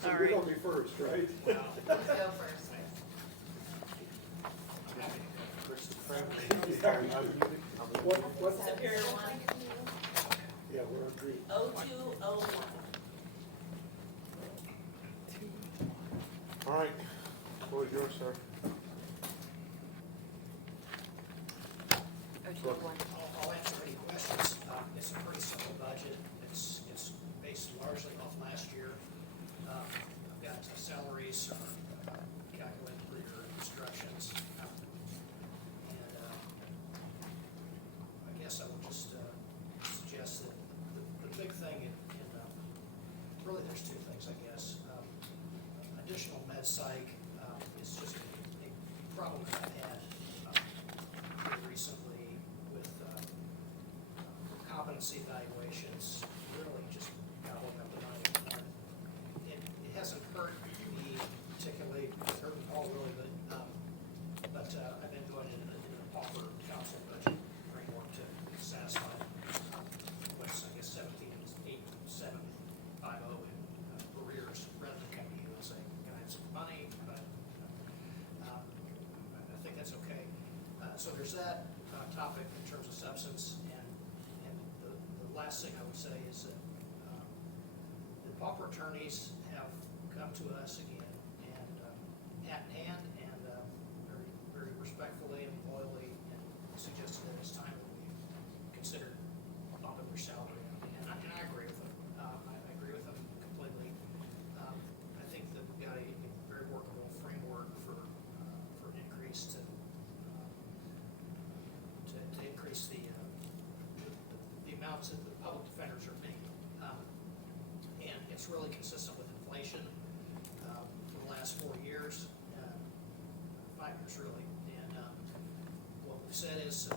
So Sorry. you're gonna be first, right? Well, Let's go first. I'm happy to go first. What's, Superior one, yeah, we're on green. 0201. All right, floor is yours, sir. I'll answer any questions. It's a pretty simple budget. It's based largely off last year. I've got salaries calculated for your instructions. And I guess I would just suggest that the big thing really there's two things, I guess. Additional med psych is just a problem that I've had pretty recently with competency evaluations, really just gobbling up the money. It hasn't hurt me particularly, it's hurt Paul really, but I've been going into the pauper council budget framework to satisfy what's, I guess, 17,875 in arrears, rather than come to you and say, can I have some money? But I think that's okay. So there's that topic in terms of substance, and the last thing I would say is that the pauper attorneys have come to us again, and hat in hand, and very, very respectfully and loyally, and suggested that it's time that we consider bumping their salary. And I agree with them. I agree with them completely. I think that we've got a very workable framework for an increase to increase the amounts that the public defenders are making. And it's really consistent with inflation for the last 4 years, 5 years really. And what we've said is,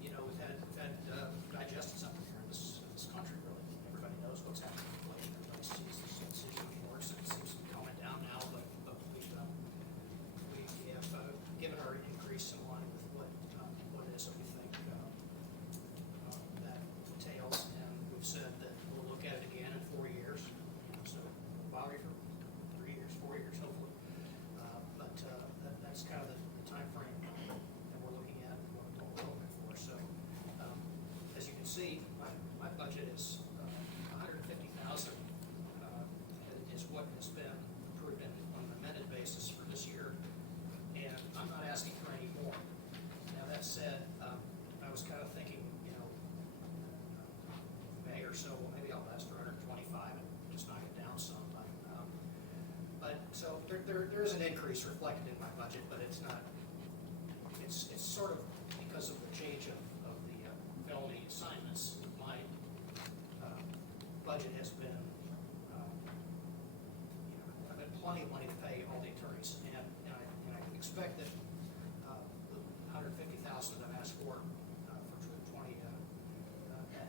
we've had digested something here in this country, really. Everybody knows what's happening with inflation. Everybody sees the situation worse. It seems to be calming down now, but we have given our increase in line with what it is that we think that entails, and we've said that we'll look at it again in 4 years. So bother you for 3 years, 4 years, hopefully. But that's kind of the time frame that we're looking at, and what we're looking for. So as you can see, my budget is $150,000 is what has been approved on an amended basis for this year, and I'm not asking for any more. Now that said, I was kind of thinking, May or so, well, maybe I'll ask for 125 and just knock it down some. But so there is an increase reflected in my budget, but it's not. It's sort of because of the change of the felony assignments. My budget has been, I've had plenty of money to pay all the attorneys, and I expect that the $150,000 that I've asked for 20,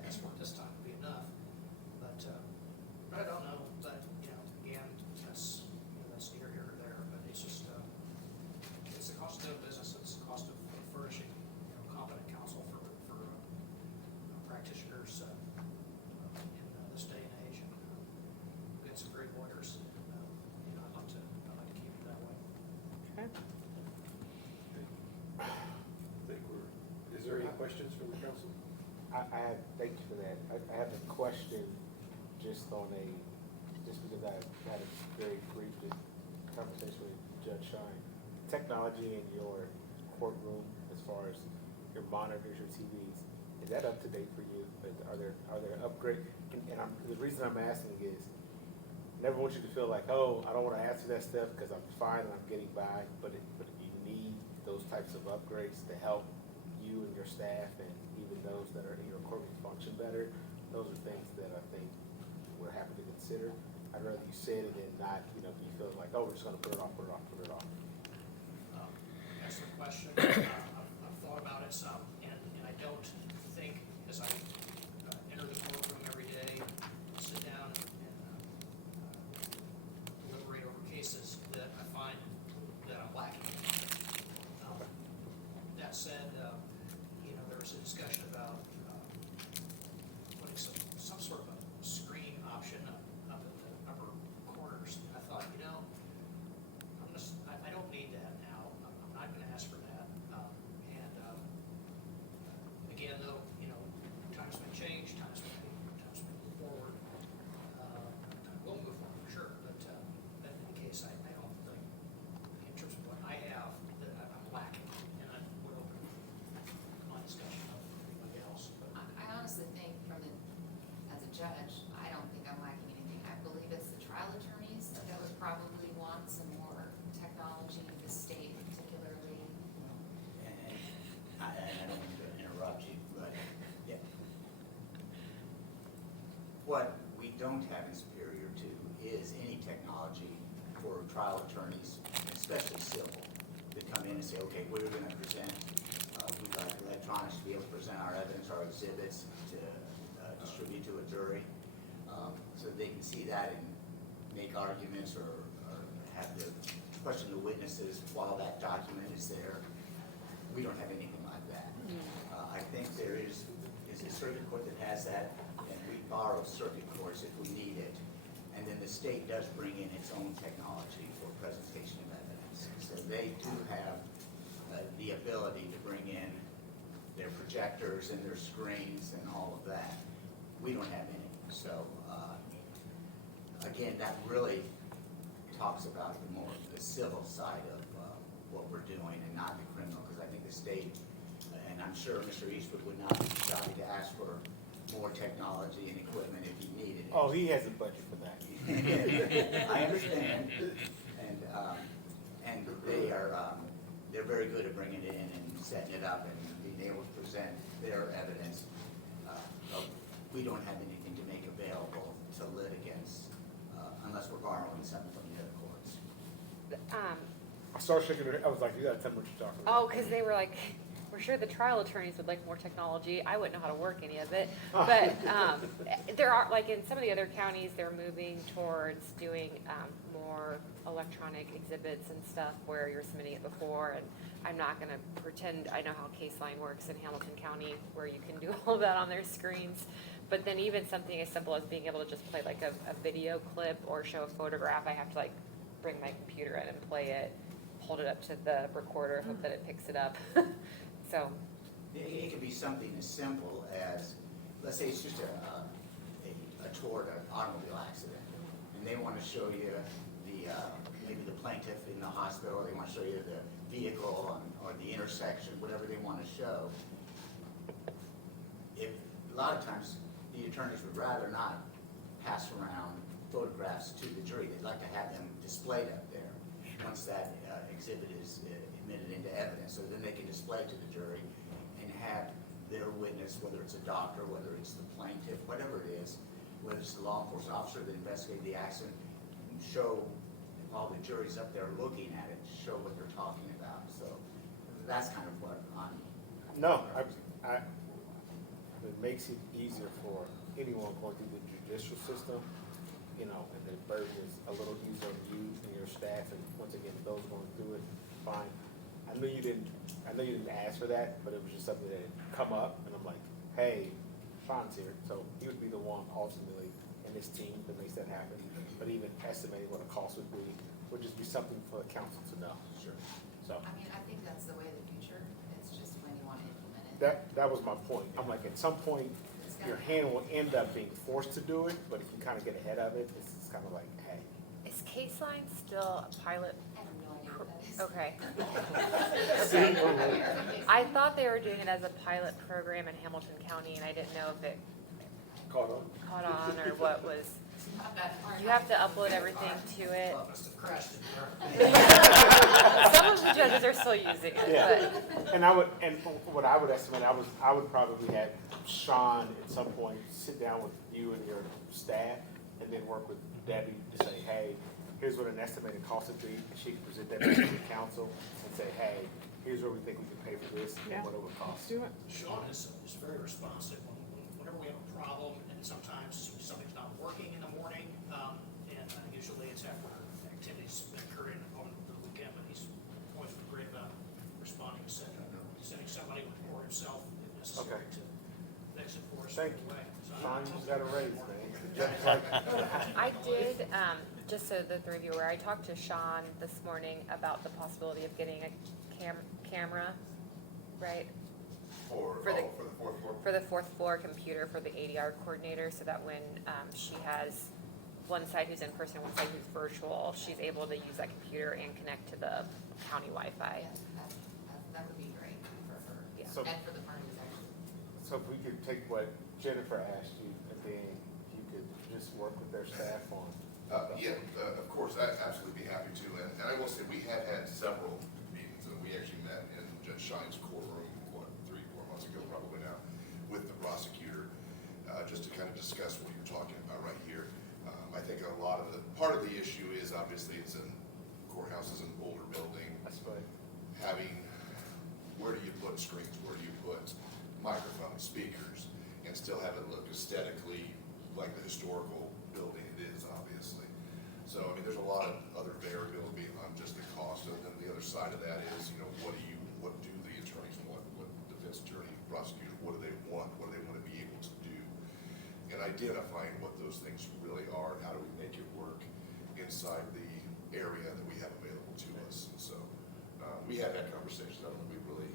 asked for this time would be enough. But I don't know. But again, that's neither here nor there. But it's just it's the cost of doing business. It's the cost of furnishing competent counsel for practitioners in this day and age. And we've got some great lawyers. And I'd like to keep it that way. Is there any questions from the council? I have, thank you for that. I have a question just because I had a very brief conversation with Judge Shine. Technology in your courtroom, as far as your monitors, your TVs, is that up to date for you? Are there upgrades? And the reason I'm asking is, I never want you to feel like, oh, I don't want to answer that stuff because I'm fine and I'm getting by. But you need those types of upgrades to help you and your staff and even those that are in your courtroom function better. Those are things that I think we're happy to consider. I'd rather you say it and not, be feeling like, oh, we're just going to put it off. That's the question. I've thought about it some, and I don't think, as I enter the courtroom every day, sit down and deliberate over cases, that I find that I'm lacking. That said, there was a discussion about putting some sort of a screen option up at the upper corners. I thought don't have in Superior to is any technology for trial attorneys, especially civil, that come in and say, okay, we're going to present, we'd like electronics to be able to present our evidence, our exhibits to distribute to a jury, so they can see that and make arguments or have to question the witnesses while that document is there. We don't have anything like that. I think there is a circuit court that has that, and we borrow circuit courts if we need it. And then the state does bring in its own technology for presentation of evidence. So they do have the ability to bring in their projectors and their screens and all of that. We don't have any. So again, that really talks about the civil side of what we're doing and not the criminal, because I think the state, and I'm sure Mr. Eastwood would not be shy to ask for more technology and equipment if he needed it. Oh, he has a budget for that. I understand, and they are, they're very good at bringing it in and setting it up and being able to present their evidence. But we don't have anything to make available to litigants unless we're borrowing something from the other courts. I started shaking her, I was like, you gotta tell me what you're talking about. Oh, because they were like, we're sure the trial attorneys would like more technology. I wouldn't know how to work any of it. But there are, like in some of the other counties, they're moving towards doing more electronic exhibits and stuff where you're submitting it before. And I'm not going to pretend I know how case line works in Hamilton County where you can do all that on their screens. But then even something as simple as being able to just play like a video clip or show a photograph, I have to like bring my computer in and play it, hold it up to the recorder, hope that it picks it up. So. It could be something as simple as, let's say it's just a tort, an automobile accident, and they want to show you the, maybe the plaintiff in the hospital, or they want to show you the vehicle or the intersection, whatever they want to show. If, a lot of times, the attorneys would rather not pass around photographs to the jury. They'd like to have them displayed up there once that exhibit is admitted into evidence, so then they can display it to the jury and have their witness, whether it's a doctor, whether it's the plaintiff, whatever it is, whether it's the law enforcement officer that investigated the accident, show while the jury's up there looking at it, show what they're talking about. So that's kind of what I'm. No, it makes it easier for anyone going through the judicial system, you know, and the burden is a little easier on you and your staff, and once again, those going through it, fine. I know you didn't ask for that, but it was just something that had come up, and I'm like, hey, Sean's here, so he would be the one ultimately in this team that makes that happen. But even estimating what a cost would just be something for the council to know. Sure. So I mean, I think that's the way of the future. It's just when you want to implement it. that was my point. I'm like, at some point, It's your gotta- hand will end up being forced to do it, but if you kind of get ahead of it, it's kind of like, hey. Is Case Line still a pilot? I have no idea what that is. Okay. Okay. I thought they were doing it as a pilot program in Hamilton County, and I didn't know if it Caught on? caught on or what was. I've got a hard You have to time. upload everything to it. Well, it must have crashed in there. Some of the judges are still using it, Yeah. but And what I would estimate, I would probably have Sean at some point sit down with you and your staff and then work with Debbie to say, hey, here's what an estimated cost would be. And she can present that to the council and say, hey, here's where we think we can pay for this and what it would cost. Sean is very responsive whenever we have a problem, and sometimes something's not working in the morning, and usually it's after activities occurring on the weekend, but he's always been great about responding to sending somebody or himself if necessary Okay. to exit for us. Thank right you. away. So Sean, you just got a raise, man. I did, just so the three of you were, I talked to Sean this morning about the possibility of getting a camera, right? For For the- the fourth floor? For the fourth floor computer for the ADR coordinator, so that when she has one side who's in person, one side who's virtual, she's able to use that computer and connect to the county Wi-Fi. Yes, that would be great for her. Yeah. So- And for the parties, actually. So if we could take what Jennifer asked you, and then you could just work with their staff on. Of course, I'd absolutely be happy to, and I will say, we had several meetings, and we actually met in Judge Shine's courtroom, 3-4 months ago, probably now, with the prosecutor, just to kind of discuss what you're talking about right here. think a lot of part of the issue is obviously it's in courthouse is an older building. That's right. Having, where do you put screens, where do you put microphones, speakers, and still have it look aesthetically like the historical building it is, obviously. So, I mean, there's a lot of other variability on just the cost, and then the other side of that is, you know, what do the attorneys want, what defense attorney, prosecutor, what do they want to be able to do? And identifying what those things really are, and how do we make it work inside the area that we have available to us. And so, we had that conversation. I don't think we really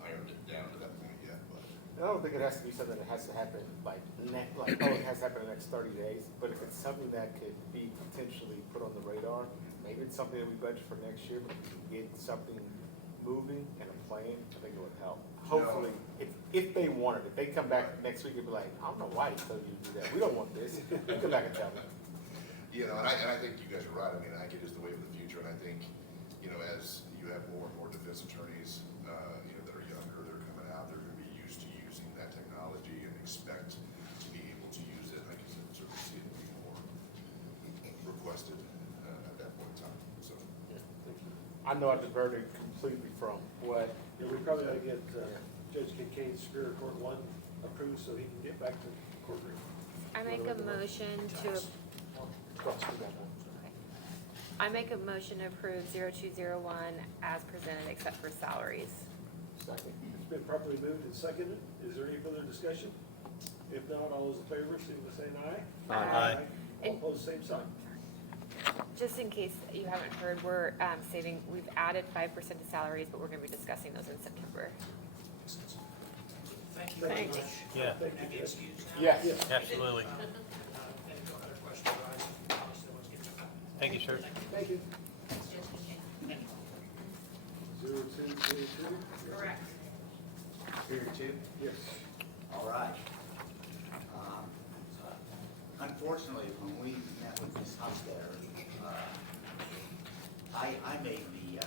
ironed it down to that point yet, but. I don't think it has to be something that has to happen like, it has to happen in the next 30 days, but if it's something that could be potentially put on the radar, maybe it's something that we budget for next year, but if we can get something moving and a plan, I think it would help. Hopefully, if they want it, if they come back next week and be like, I don't know why he told you to do that, we don't want this, you come back and tell me. You know, and I think you guys are right. I mean, I think it is the way of the future, and I think, you know, as you have more and more defense attorneys, you know, that are younger, they're coming out, they're gonna be used to using that technology and expect to be able to use it. I can certainly see it being more requested at that point in time, so. Thank you. I know I diverted completely from what, Yeah, we probably ought to get Judge Kincaid's Superior Court 1 approved so he can get back to courtroom. I make a motion to, I make a motion to approve 0201 as presented except for salaries. second. It's been properly moved and seconded. Is there any further discussion? If not, all those in favor, signify by saying aye. Aye. All opposed, same sign. Just in case you haven't heard, we're saving, we've added 5% to salaries, but we're gonna be discussing those in September. Thank you very Thanks. much. Yeah. Thank Can I be you. excused now? Yes. Yes. Absolutely. Any other questions arise, obviously, let's get to that. Thank you, sir. Thank you. Thanks, Judge Kincaid. 0202? Correct. Period two? Yes. All right. Unfortunately, when we met with Ms. Hostetter, I made the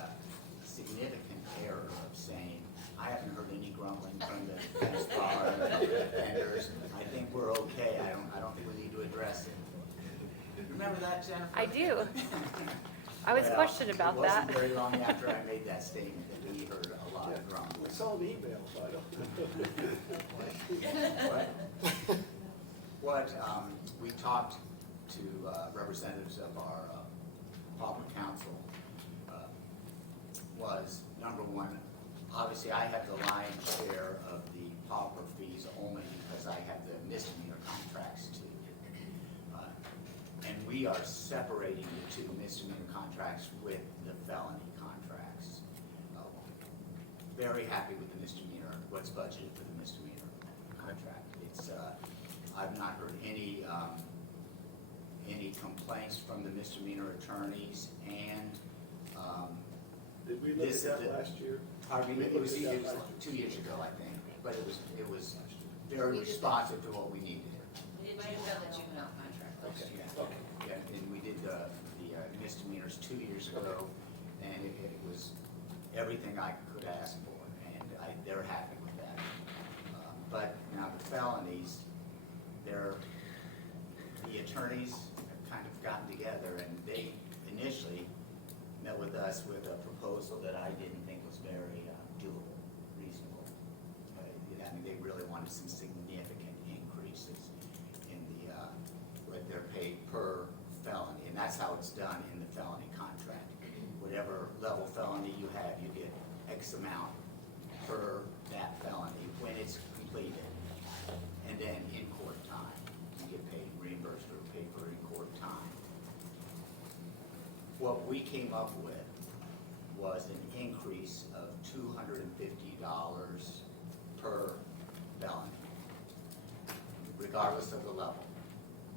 significant error of saying, I haven't heard any grumbling from the fence bar vendors. I think we're okay. I don't think we need to address it. Remember that, Jennifer? I do. I was Well, questioned about It that. wasn't very long after I made that statement that we heard a lot of grumbling. We saw the email, so I don't. What we talked to representatives of our pauper council was, number one, obviously I have the lion's share of the pauper fees only because I have the misdemeanor contracts too. And we are separating the two misdemeanor contracts with the felony contracts. Very happy with the misdemeanor, what's budgeted for the misdemeanor contract. It's, I've not heard any complaints from the misdemeanor attorneys, and, Did we look This at is that the- last year? pardon me, it was We looked at that last 2 years ago, I think, but it was very responsive to what we needed. We did the juvenile contract last Okay. year. Okay. Yeah, and we did the misdemeanors 2 years ago, and it was everything I could ask for, and they're happy with that. But now the felonies, the attorneys have kind of gotten together, and they initially met with us with a proposal that I didn't think was very doable, reasonable. I mean, they really wanted some significant increases in what they're paid per felony, and that's how it's done in the felony contract. Whatever level felony you have, you get X amount per that felony when it's completed. And then in court time, you get paid, reimbursed or paid for in court time. What we came up with was an increase of $250 per felony, regardless of the level.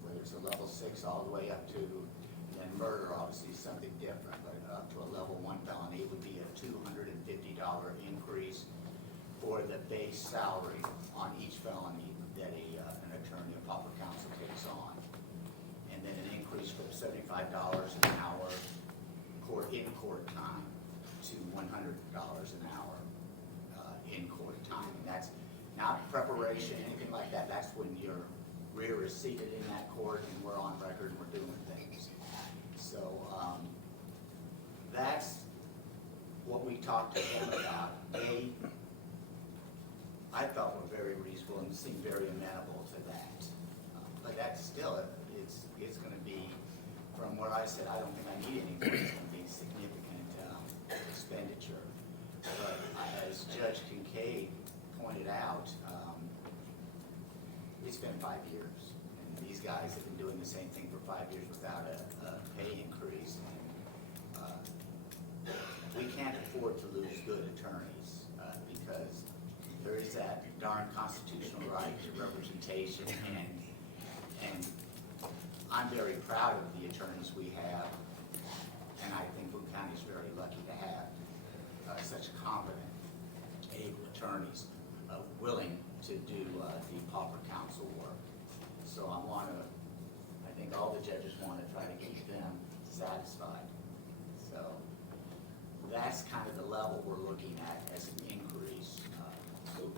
Whether it's a level 6 all the way up to, and then murder obviously is something different, but up to a level 1 felony, it would be a $250 increase for the base salary on each felony that an attorney or public counsel takes on. And then an increase from $75 an hour in-court time to $100 an hour in-court time. And that's not preparation, anything like that. That's when your rear is seated in that court and we're on record and we're doing So, that's what we talked to them about. They, I felt were very reasonable and seemed very amenable to that. But that's still, it's gonna be, from what I said, I don't think I need anything, it's gonna be significant expenditure. But as Judge Kincaid pointed out, it's been 5 years. And these guys have been doing the same thing for 5 years without a pay increase. And we can't afford to lose good attorneys because there is that darn constitutional right to representation, and I'm very proud of the attorneys we have, and I think Boone County is very lucky to have such competent, able attorneys willing to do the pauper counsel work. So I think all the judges want to try to keep them satisfied. So that's kind of the level we're looking at as an increase.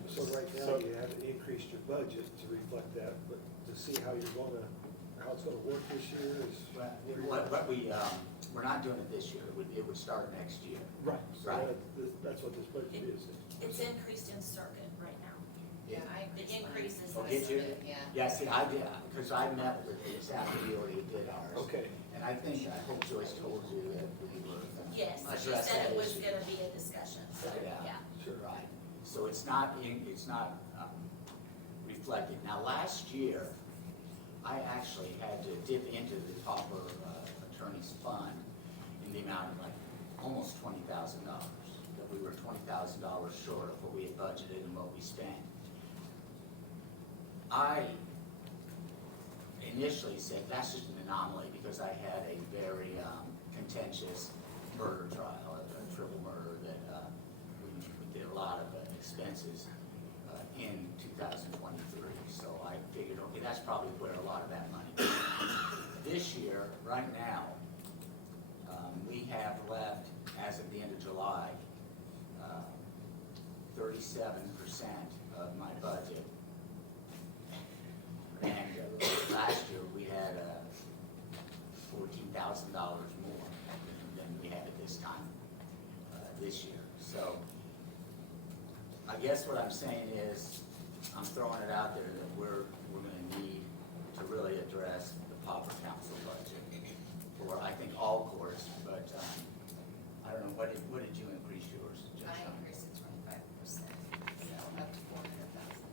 So right now, you haven't increased your budget to reflect that, but to see how it's gonna work this year is. But we're not doing it this year. It would start next year. Right. So Right. that's what this budget is. It's increased in circuit right now. Yeah, I The agree. increase is. Oh, did you? Yeah. Yeah, see, I did, because I met with this after we already did ours. Okay. And I hope Joyce told you that we were. Yes, she address said that it was issue. gonna be a discussion, so, Yeah. yeah. Sure. Right, so it's not reflected. Now, last year, I actually had to dip into the pauper attorney's fund in the amount of like almost $20,000. That we were $20,000 short of what we had budgeted and what we spent. I initially said that's just an anomaly because I had a very contentious murder trial, a triple murder that we did a lot of expenses in 2023. So I figured, okay, that's probably where a lot of that money came. This year, right now, we have left, as of the end of July, 37% of my budget. And last year, we had $14,000 more than we had at this time this year. So I guess what I'm saying is, I'm throwing it out there that we're gonna need to really address the pauper council budget for, I think, all courts, but I don't know, what did you increase yours, Judge? I increased it 25%, so up to 400,000.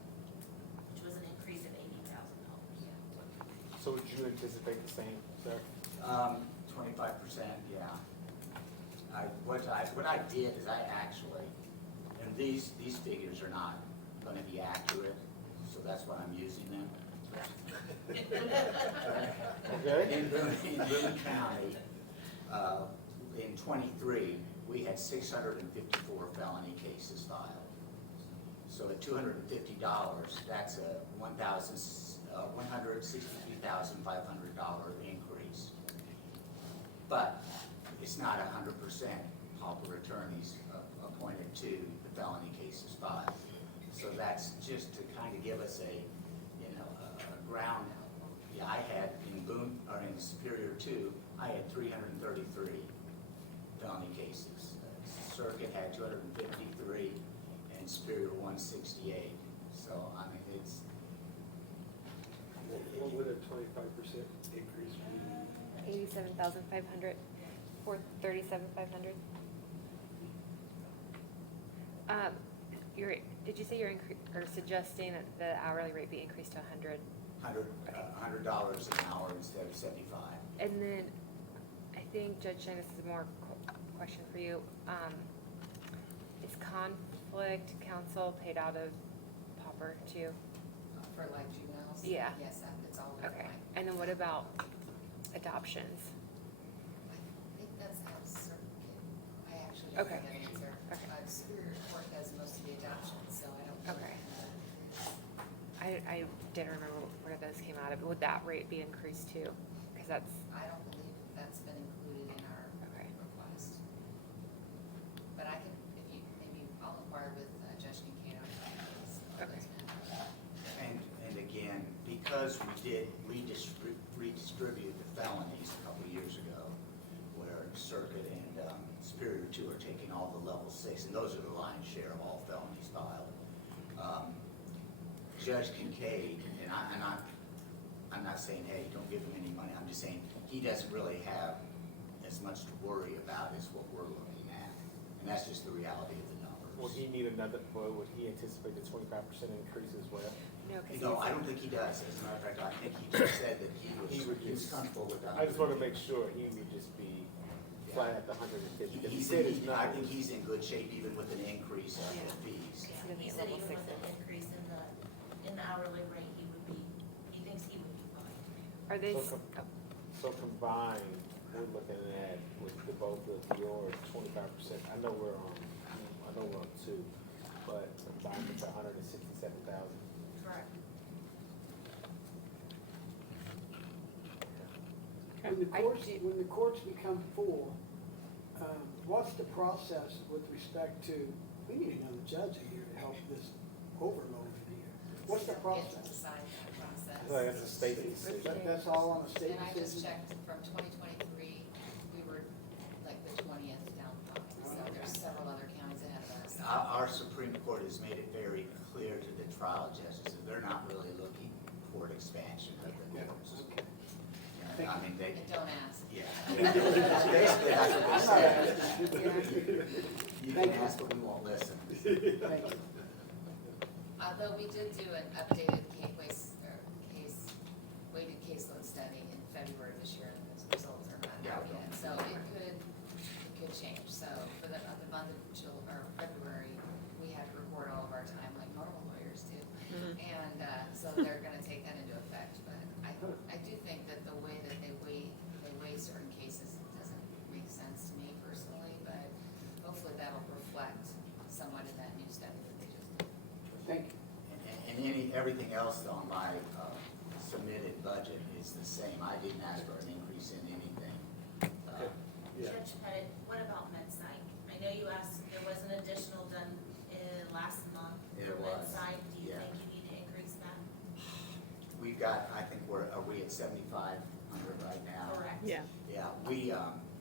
Which was an increase of $80,000. So would you anticipate the same, sir? 25%, yeah. What I did is I actually, and these figures are not gonna be accurate, so that's why I'm using them. Okay. In Boone County, in '23, we had 654 felony cases filed. So at $250, that's a $163,500 increase. But it's not 100% pauper attorneys appointed to the felony cases filed. So that's just to kind of give us a ground. Yeah, I had in Boone, or in Superior 2, I had 333 felony cases. Circuit had 253 and Superior 168. So, I mean, it's. What would a 25% increase be? 87,500 for 37,500. Did you say you're suggesting that the hourly rate be increased to 100? $100 an hour instead of 75. And then, I think Judge Shine, this is a more question for you. Is conflict counsel paid out of pauper too? For like juveniles? Yeah. Yes, it's all Okay. fine. And then what about adoptions? I think that's how circuit, I actually Okay. don't have that answer. Okay. Superior Court does most of the adoptions, so I don't. Okay. I didn't remember where those came out of. Would that rate be increased too? Because that's, I don't believe that's been included in our Okay. request. But I can, if you, maybe I'll inquire with Judge Kincaid on those Okay. matters. And again, because we did redistribute the felonies a couple of years ago, Circuit and Superior Two are taking all the level 6, and those are the lion's share of all felonies filed. Judge Kincaid, and I'm not saying, hey, don't give him any money, I'm just saying, he doesn't really have as much to worry about as what we're looking at, and that's just the reality of the numbers. Would he need another, would he anticipate a 25% increase as well? No, because No, I don't think he does, as a matter of fact, I think he just said that he was comfortable with that. I just wanna make sure he would just be flat at the 150, because he He's said his I numbers. think he's in good shape even with an increase of the fees. Yeah, gonna he be said level even 6 with an increase in the hourly rate, he thinks he would be fine. are they, So So combined, we're looking at, with the both of yours, 25%, I know we're on 2, but combined it's 167,000. Correct. When the courts become full, what's the process with respect to, we need another judge here to help this overload here. What's the Still get to process? decide that process. I feel like that's a state decision. That's all on a state And I just decision? checked, from 2023, we were like the 20th down 5, so there's several other counties ahead of us. Our Supreme Court has made it very clear to the trial judges that they're not really looking for an expansion of the Yeah, courts. okay. I mean, they, And don't ask. yeah. Basically, that's what they said. You can Thank you. ask, but we won't listen. Thank you. Although we did do an updated weighted caseload study in February of this year, and those results are not out yet. So it could change. So for the month of February, we had to record all of our time like normal lawyers do. And so they're gonna take that into effect. But I do think that the way that they weigh certain cases doesn't make sense to me personally, but hopefully that'll reflect somewhat in that new study that they just did. Thank you. And everything else on my submitted budget is the same. I didn't ask for an increase in anything. Yeah. Judge Pettit, what about MedPsych? I know you asked, there was an additional done last month There for was, MedPsych. Do you yeah. think you need to increase that? We've got, I think are we at 7,500 right now? Correct. yeah. Yeah, we,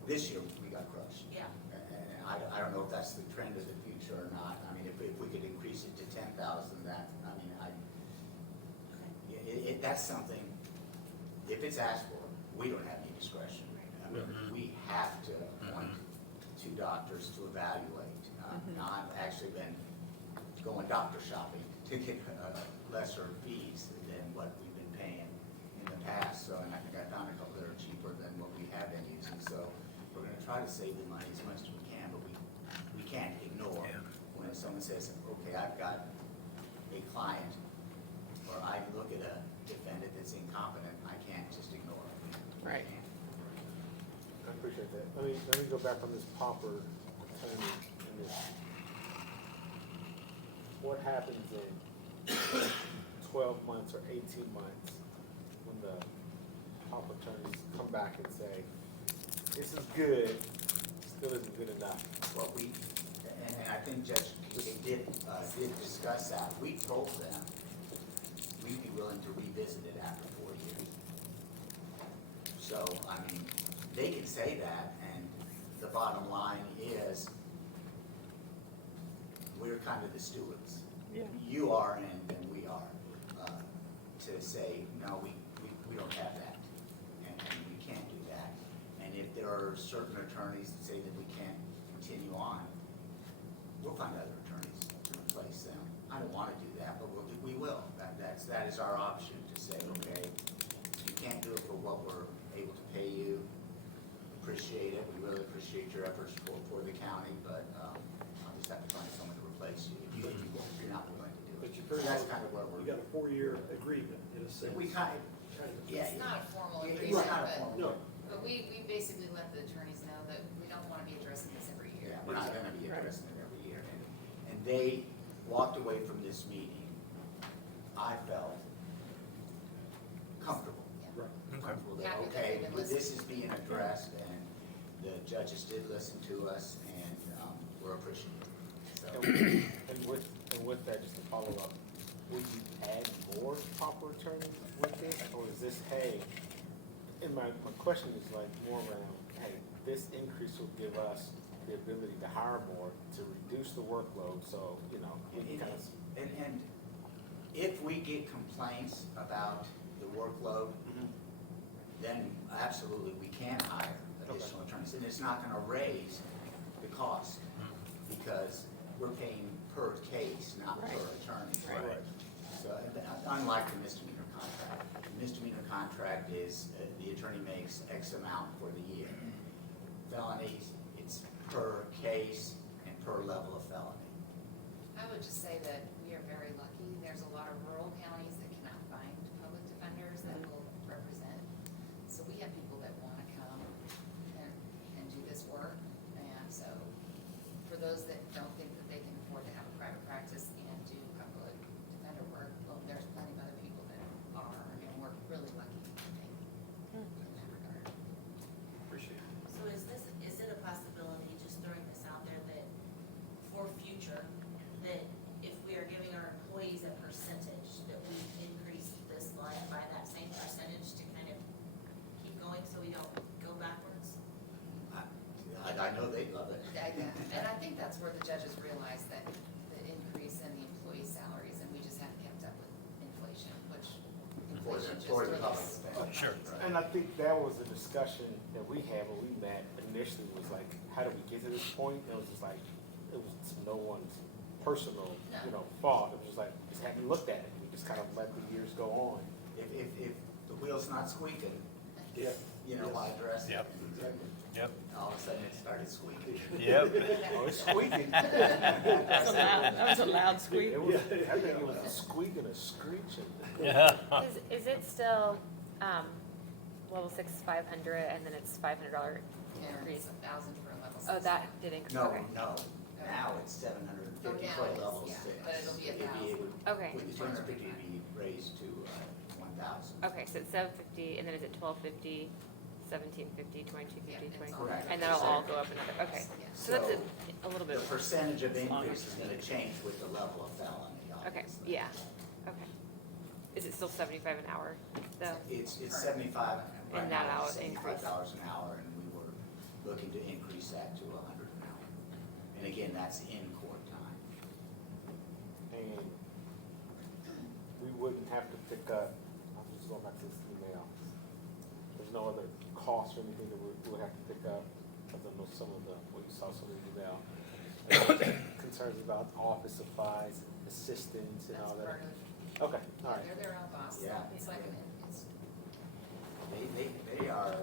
this year, we got crushed. Yeah. And I don't know if that's the trend of the future or not. I mean, if we could increase it to 10,000, that's something, if it's asked for, we don't have any discretion. I mean, we have to appoint 2 doctors to evaluate. Now, I've actually been going doctor shopping to get lesser fees than what we've been paying in the past. So, and I think I found a couple that are cheaper than what we have been using. So we're gonna try to save the money as much as we can, but we can't ignore when someone says, okay, I've got a client, or I look at a defendant that's incompetent, I can't just ignore it. Right. I appreciate that. Let me go back on this pauper attorney and this. What happens in 12 months or 18 months when the pauper attorneys come back and say, this is good, still isn't good enough? What we, and I think Judge did discuss that. We told them we'd be willing to revisit it after 4 years. So, I mean, they can say that, and the bottom line is, we're kind of the stewards. Yeah. You are and we are, to say, no, we don't have that, and we can't do that. And if there are certain attorneys that say that we can't continue on, we'll find other attorneys to replace them. I don't wanna do that, but we will. That is our option, to say, okay, you can't do it for what we're able to pay you. Appreciate it, we really appreciate your efforts for the county, but, I'll just have to find someone to replace you if you're not willing to do it. But you pretty That's well, kind of where you we're. got a 4-year agreement in a sense. We kind of, yeah. It's not a formal It's agreement, not a but, formal. No. but we basically let the attorneys know that we don't wanna be addressing this every year. Yeah, we're not gonna be addressing it every year. And they walked away from this meeting, I felt comfortable. Yeah. Right. Comfortable that, Happy that okay, they've been this listening. is being addressed, and the judges did listen to us, and, we're appreciative. So, And with that, just to follow up, will you add more pauper attorneys with this, or is this, hey, and my question is like more around, hey, this increase will give us the ability to hire more, to reduce the workload, so, you know, we can kind of. And if we get complaints about the workload, then absolutely we can hire additional attorneys. And it's not gonna raise the cost, because we're paying per case, not per attorney. Right. So, unlike the misdemeanor contract. The misdemeanor contract is, the attorney makes X amount for the year. Felonies, it's per case and per level of felony. I would just say that we are very lucky. There's a lot of rural counties that cannot find public defenders that will represent. So we have people that want to come and do this work. And so for those that don't think that they can afford to have a private practice and do public defender work, well, there's plenty of other people that are, and we're really lucky, I think, in that regard. Appreciate it. So is it a possibility, just throwing this out there, that for future, that if we are giving our employees a percentage, that we increase this line by that same percentage to kind of keep going so we don't go backwards? I know they love it. And I think that's where the judges realize that the increase in the employee salaries, and we just haven't kept up with inflation, which inflation just For the makes. public defender. Sure. And I think that was a discussion that we had when we met initially, was like, how did we get to this point? And it was just like, it was no one's personal, you know, fault. It was just like, just hadn't looked at it. We just kind of let the years go on. If the wheel's not squeaking, Yeah. you know, why address it? Yep. Yep. All of a sudden it started squeaking. Yep. Oh, it's squeaking. That was a loud squeak. It was, I think it was a squeak and a screeching. Yeah. Is it still, level 6 is 500 and then it's $500 Yeah, increase? it's 1,000 for a level 6. Oh, that did increase, No, okay. no, now it's 750 Oh, now for it is, level yeah, 6. but it'll be It'd 1,000. Okay. With the 250 would be raised to 1,000. Okay, so it's 750 and then is it 1250, 1750, 2250, Yeah, it's 20? all Correct. And that'll all go up another, okay. Yeah. So that's a little bit. The percentage of increase is gonna change with the level of felony, Okay, obviously. yeah, okay. Is it still 75 an hour though? It's 75, right And now, that it's hour increase. $75 an hour, and we were looking to increase that to 100 an hour. And again, that's in court time. And we wouldn't have to pick up, I'm just going back to this email. There's no other cost or anything that we would have to pick up, because I know some of the, what you saw some of the email. Concerns about office supplies, assistants and all That's that. part of, Okay, all right. they're their own boss. Yeah. It's like it's They are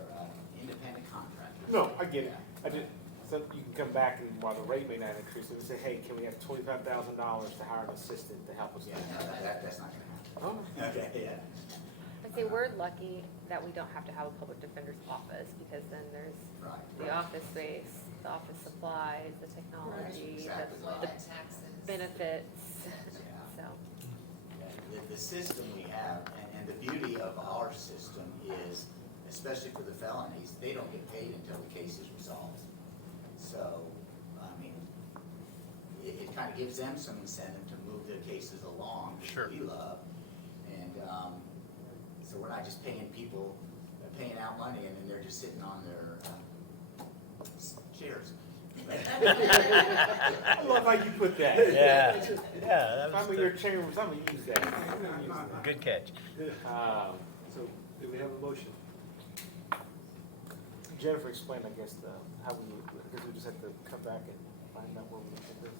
independent contractors. No, I get it. Yeah. I just, so you can come back and while the rate may not increase, we say, hey, can we have $25,000 to hire an assistant to help us? Yeah, no, that's not gonna happen. Oh, Okay, yeah. I'd say we're lucky that we don't have to have a public defender's office, because then there's Right. the office space, the office supplies, the technology, Exactly. the employment taxes. benefits, Yeah. so. Yeah, the system we have, and the beauty of our system is, especially for the felonies, they don't get paid until the case is resolved. So, I mean, it kind of gives them some incentive to move their cases along, which Sure. we love. And, so we're not just paying people, paying out money, and then they're just sitting on their, chairs. I love how you put that. Yeah. Yeah, that If I'm was in your the- chambers, I'm gonna use that. I'm gonna use that. good catch. So, do we have a motion? Jennifer explained, I guess, how we, because we just have to come back and find out where we put this,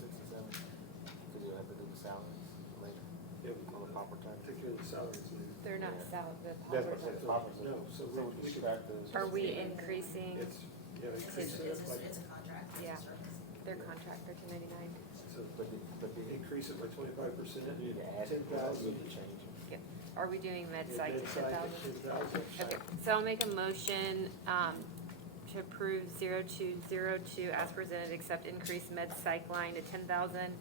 6 and 7. Because we'll have to do the salaries later, Yeah, on the proper time. take care of the salaries later. They're not salary, the That's what I paupers said, proper. No, so So we we can scrap those. are we increasing It's, yeah, increase it by, It's a contract, it's Yeah. a service. their contract, their 1099? so But the increase it by 25%, you need to add 10,000. You need to change it. Yep. Are we doing med Yeah, psych to med psych at 10,000? 10,000. Okay, so I'll make a motion, to approve 0202 as presented, except increase med psych line to 10,000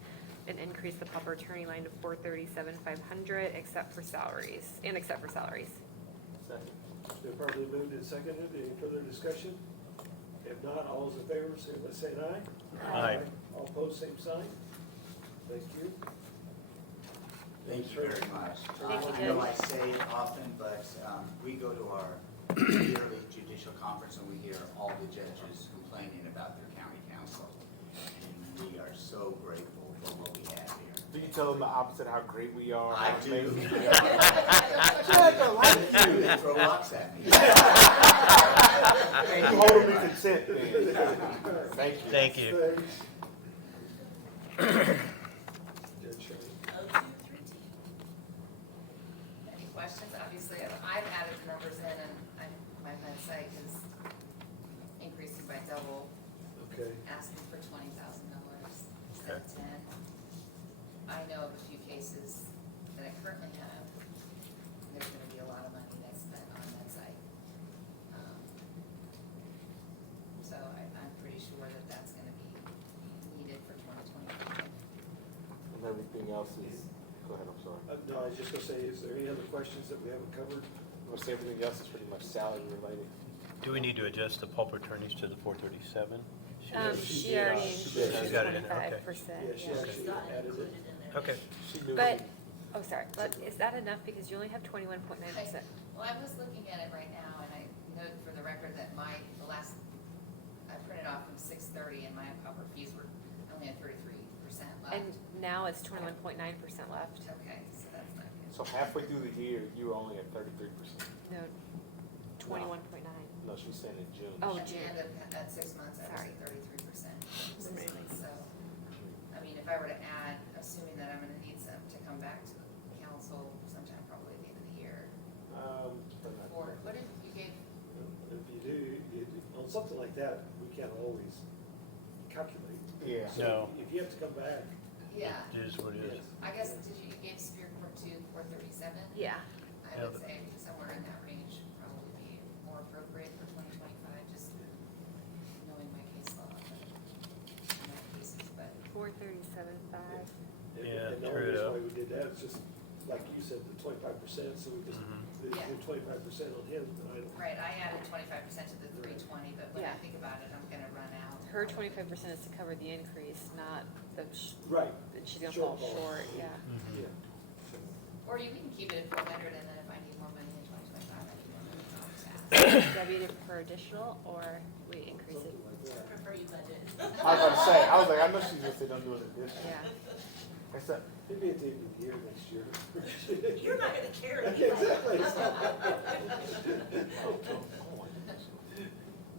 and increase the pauper attorney line to 437,500, except for salaries, except for salaries. Second. They're probably moved and seconded. Any further discussion? If not, all those in favor, say, let's say an aye. Aye. All opposed, same sign. Thank you. Thank you very much. Thank you, I know Judge. I say it often, but we go to our we hear the judicial conference and we hear all the judges complaining about their county council. And we are so grateful for what we have here. Do you tell them the opposite, how great we are? I how do. amazing we are? You can throw rocks at me. And you hold them in consent, man. Thank you. Thank you. Thanks. Judge Shirley. 0232. Any questions? Obviously, I've added the numbers in and my med site is increasing by double, Okay. asking for $20,000 instead of 10. I know of a few cases that I currently have, there's gonna be a lot of money that's spent on that site. So I'm pretty sure that that's gonna be needed for 2025. And everything else is, go ahead, I'm sorry. No, I was just gonna say, is there any other questions that we haven't covered? I'm gonna say everything else is pretty much salary related. Do we need to adjust the pulp attorneys to the 437? She already She's included got it in there, okay. 25%. Yeah, she yeah. actually Got it added included it. in there. Okay. She knew. But, oh, sorry, but is that enough? Because you only have 21.9%. Well, I'm just looking at it right now, and I note for the record that I printed off from 6:30, and my improper fees were only at 33% left. And now it's 21.9% left. Okay, so that's not good. So halfway through the year, you were only at 33%. No, 21.9. No, she was saying in June. Oh, At the June. end of, at 6 months, I was Sorry. at 33%. 6 months, so, I mean, if I were to add, assuming that I'm gonna need some to come back to the council sometime probably at the end of the year, or what if you gave, If you do, on something like that, we can't always calculate. Yeah. So No. If you have to come back, yeah, It is what it is. yes. I guess, you gave Spear Court 2 437? Yeah. I would say somewhere in that range would probably be more appropriate for 2025, just knowing my case law, my cases, but 437.5. Yeah, And the true only reason enough. why we did that is just, like you said, the 25%, so we just, Mhm. did Yeah. 25% on him, and I don't. right, I added 25% to the 320, but when I Yeah. think about it, I'm gonna run out. Her 25% is to cover the increase, not the, Right. she's gonna fall Shortfall. short, yeah. Yeah. Or you can keep it at 400, and then if I need more money in 2025, I need more money, I'll just ask. Debbie, to prefer additional, or we increase it? Something like I that. prefer you budget. I was about to say, I was like, I know she's gonna say don't do it this year. Yeah. I said, Maybe at the end of the year next year. You're not gonna care if you. Exactly.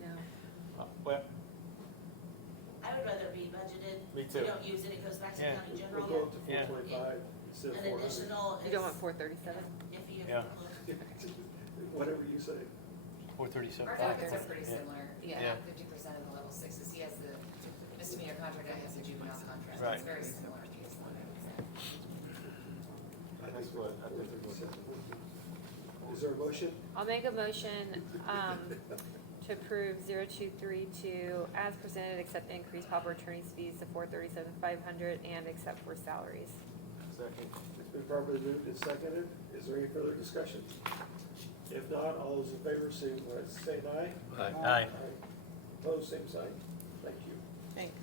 No. well, I would rather be budgeted. Me We too. don't use it, it goes back to Yeah. county We'll general. go up to Yeah. 425 instead of An 400. additional is. You don't want 437? If you. Yeah. Whatever you say. 437. Our dockets are pretty similar, Yeah. yeah, 50% of the level 6s, he has the misdemeanor contract, I have the juvenile contract, Right. it's very similar case law, I would say. that's what I think. Is there a motion? I'll make a motion, to approve 0232 as presented, except to increase pauper attorney's fees to 437,500 and except for salaries. Second. It's been properly moved and seconded. Is there any further discussion? If not, all those in favor, say aye. Aye. Opposed, same sign. Thank you. Thanks.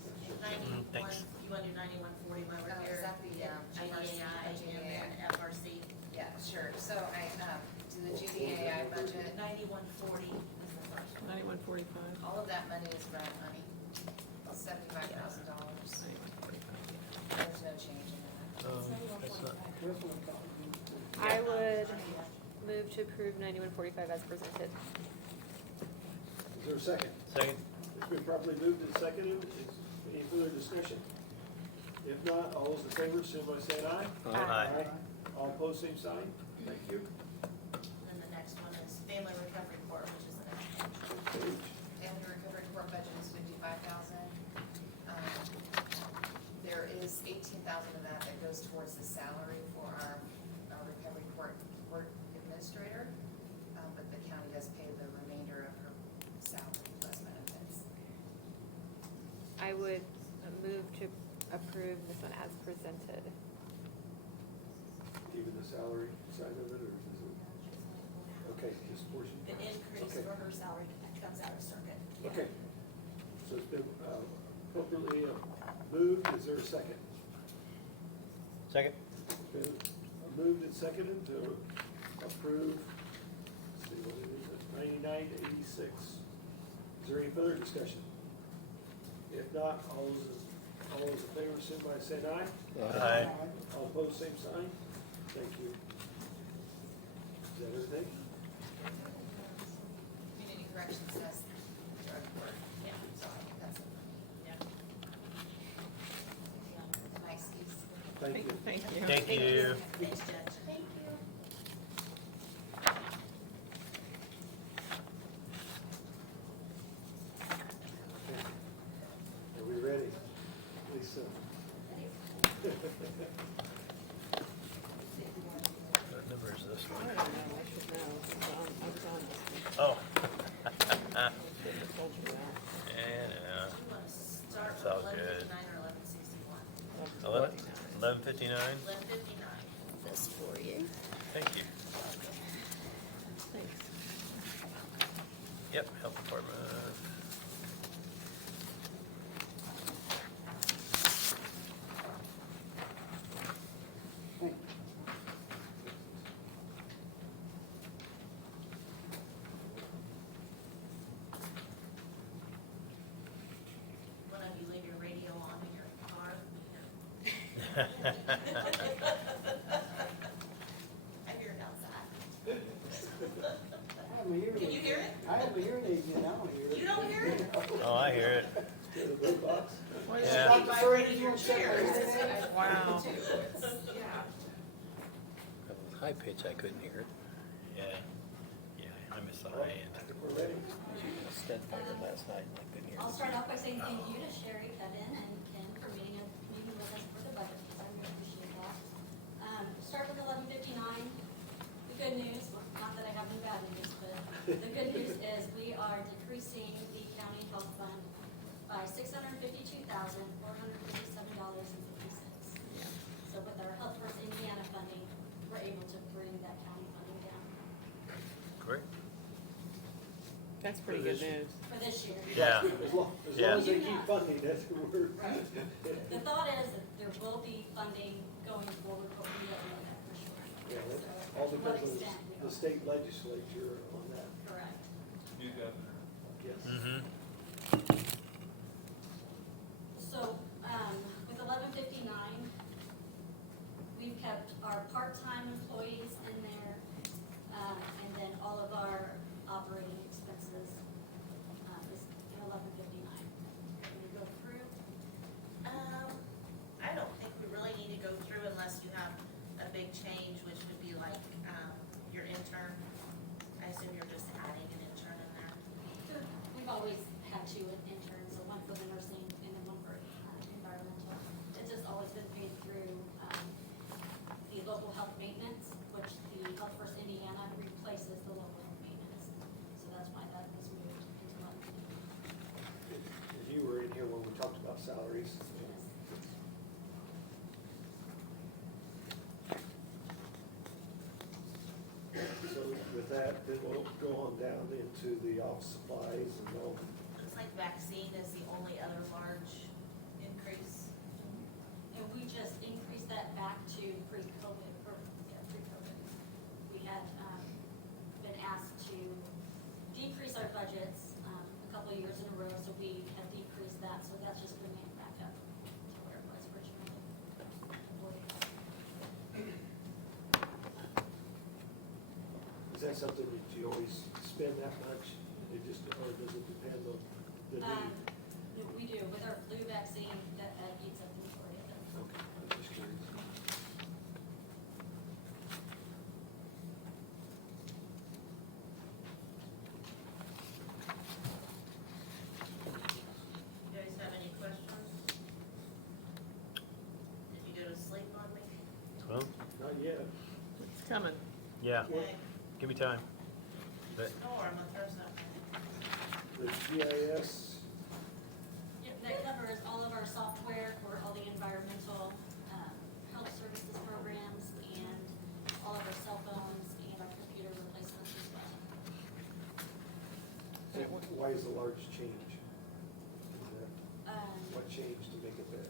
91, Thanks. you wanna do 9140 my Oh, repair? is that the, GDAI and then FRC? Yeah, sure, so I, do the GDAI budget, 9140 is the first one. 9145. all of that money is grant money, $75,000, there's no change in that. That's not, That's what I'm talking about. I would move to approve 9145 as presented. Is there a second? second? It's been properly moved and seconded. Is any further discussion? If not, all those in favor, signify by saying aye. Aye. All opposed, same sign. Thank you. And then the next one is family recovery court, which is the next one. Page. Family recovery court budget is 55,000. There is 18,000 of that that goes towards the salary for our recovery court administrator, but the county does pay the remainder of her salary plus benefits. I would move to approve this one as presented. Even the salary side of it, or is it? Okay, this portion. The increase Okay. for her salary comes out of circuit. Okay. So it's been appropriately moved. Is there a second? Second? It's been moved and seconded to approve, let's see what it is, 99 to 86. Is there any further discussion? If not, all those in favor, signify by saying aye. Aye. All opposed, same sign. Thank you. Is that everything? Community corrections says drug court, yeah, so I think that's it. Yeah. Nice use. Thank you. Thank you. Thank you. Thanks, Judge. Thank you. Are we ready? Lisa? What number is this I one? don't know, I should know. I was on this one. Oh. Shouldn't have told you that. And, You want to start It's with all 1159 good. or 1161? 11:59? 1159. This for you. Thank you. Thanks. Yep, health department. Thank One of you leave your radio on in your car. I hear it outside. I have my hearing Can aid. you hear it? I have my hearing aid in, I don't hear it. You don't hear it? Oh, I hear it. To the blue box? Yeah. It vibrated your chair. Wow. Yeah. High pitch, I couldn't hear it. Yeah, I missed the high end. I think we're ready. Stud finder last night, and I couldn't hear I'll it. start off by saying thank you to Sherry, Kevin, and Ken for meeting with us for the budget, because I really appreciate that. Start with 1159. The good news, well, not that I have any bad news, but the good news is we are decreasing the county health fund by $652,457.50. So with our Health First Indiana funding, we're able to bring that county funding down Great. That's pretty good news. for this year. Yeah. As long Yeah. as they keep funding, that's the word. Right. The thought is that there will be funding going forward, but we don't know that for sure. Yeah, that So, all to what depends on extent we the are. state legislature on that. Correct. Yes. Mm-hmm. So, with 1159, we've kept our part-time employees in there, and then all of our operating expenses, is in 1159. Can we go through? I don't think we really need to go through unless you have a big change, which would be like, your intern. I assume you're just adding an intern in there. We've always had two interns, so one for the nursing and then one for environmental. It's just always been paid through the local health maintenance, which the Health First Indiana replaces the local health maintenance. So that's why that was moved into one. If you were in here when we talked about salaries. So with that, then we'll go on down into the office supplies and all. Looks like vaccine is the only other large increase. And we just increased that back to pre-COVID, or, yeah, pre-COVID. We had, been asked to decrease our budgets, a couple of years in a row, so we have decreased that, so that's just bringing it back up to where it was originally. Is that something that you always spend that much? It just, or does it depend on the need? No, we do, with our flu vaccine, that eats up the majority of it. Okay, I'm just curious. You guys have any questions? Did you go to sleep on me? Well, Not yet. It's coming. yeah, Okay. give me time. But Or I'm gonna throw something. The GIS, Yep, that covers all of our software for all the environmental, health services programs and all of our cell phones and our computer replacements as well. why is the large change? Is that, what changed to make it better?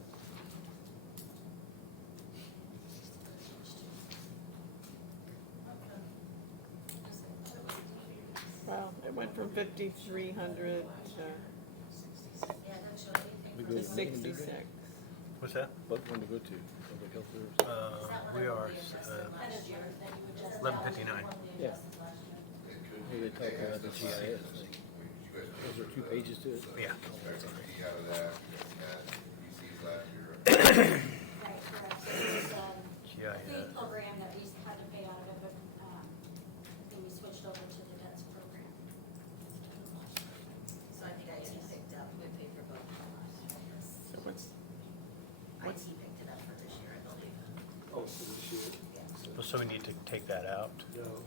Well, it It went from 5,300 Yeah, it doesn't show anything. We for go to this. to- 66. What's that? What one to go to? Public health service? Is that what We I are, really adjusted That last is year? yours, that you adjusted. 11:59. What we Yeah. adjusted last year. It could Maybe they talk about the GIS. Those are 2 pages to it? Yeah. Extra fee out of that, we had PCs last year. Right, correct. So it was, GIS. fleet program that we had to pay out of it, but, then we switched over to the debts program. So I think IT picked up. We paid for both last year. So what's, IT picked it up for this year, I believe. Oh, so this year, Well, so we need to take that out? no.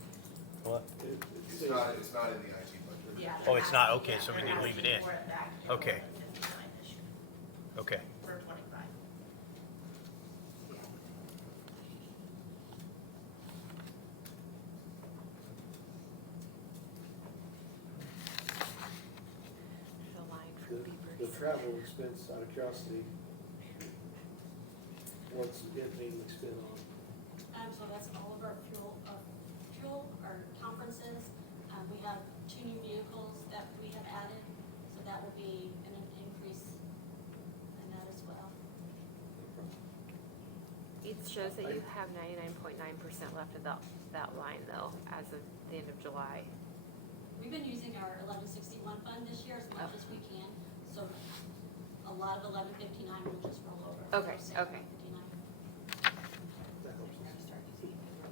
What? It's not in the IT budget. Yeah. Oh, it's not? they're Okay, so we asking- need to leave it in. they're asking for it back in Okay. 1159 this year, Okay. for 25. There's a line for The beavers. travel expense, out of curiosity, what's it mainly spent on? So that's all of our fuel, our conferences. We have 2 new vehicles that we have added, so that will be an increase in that as well. It shows that you have 99.9% left of that line though, as of the end of July. We've been using our 1161 fund this year as much as we can, so a lot of 1159 will just roll over. Okay, So okay. 1159.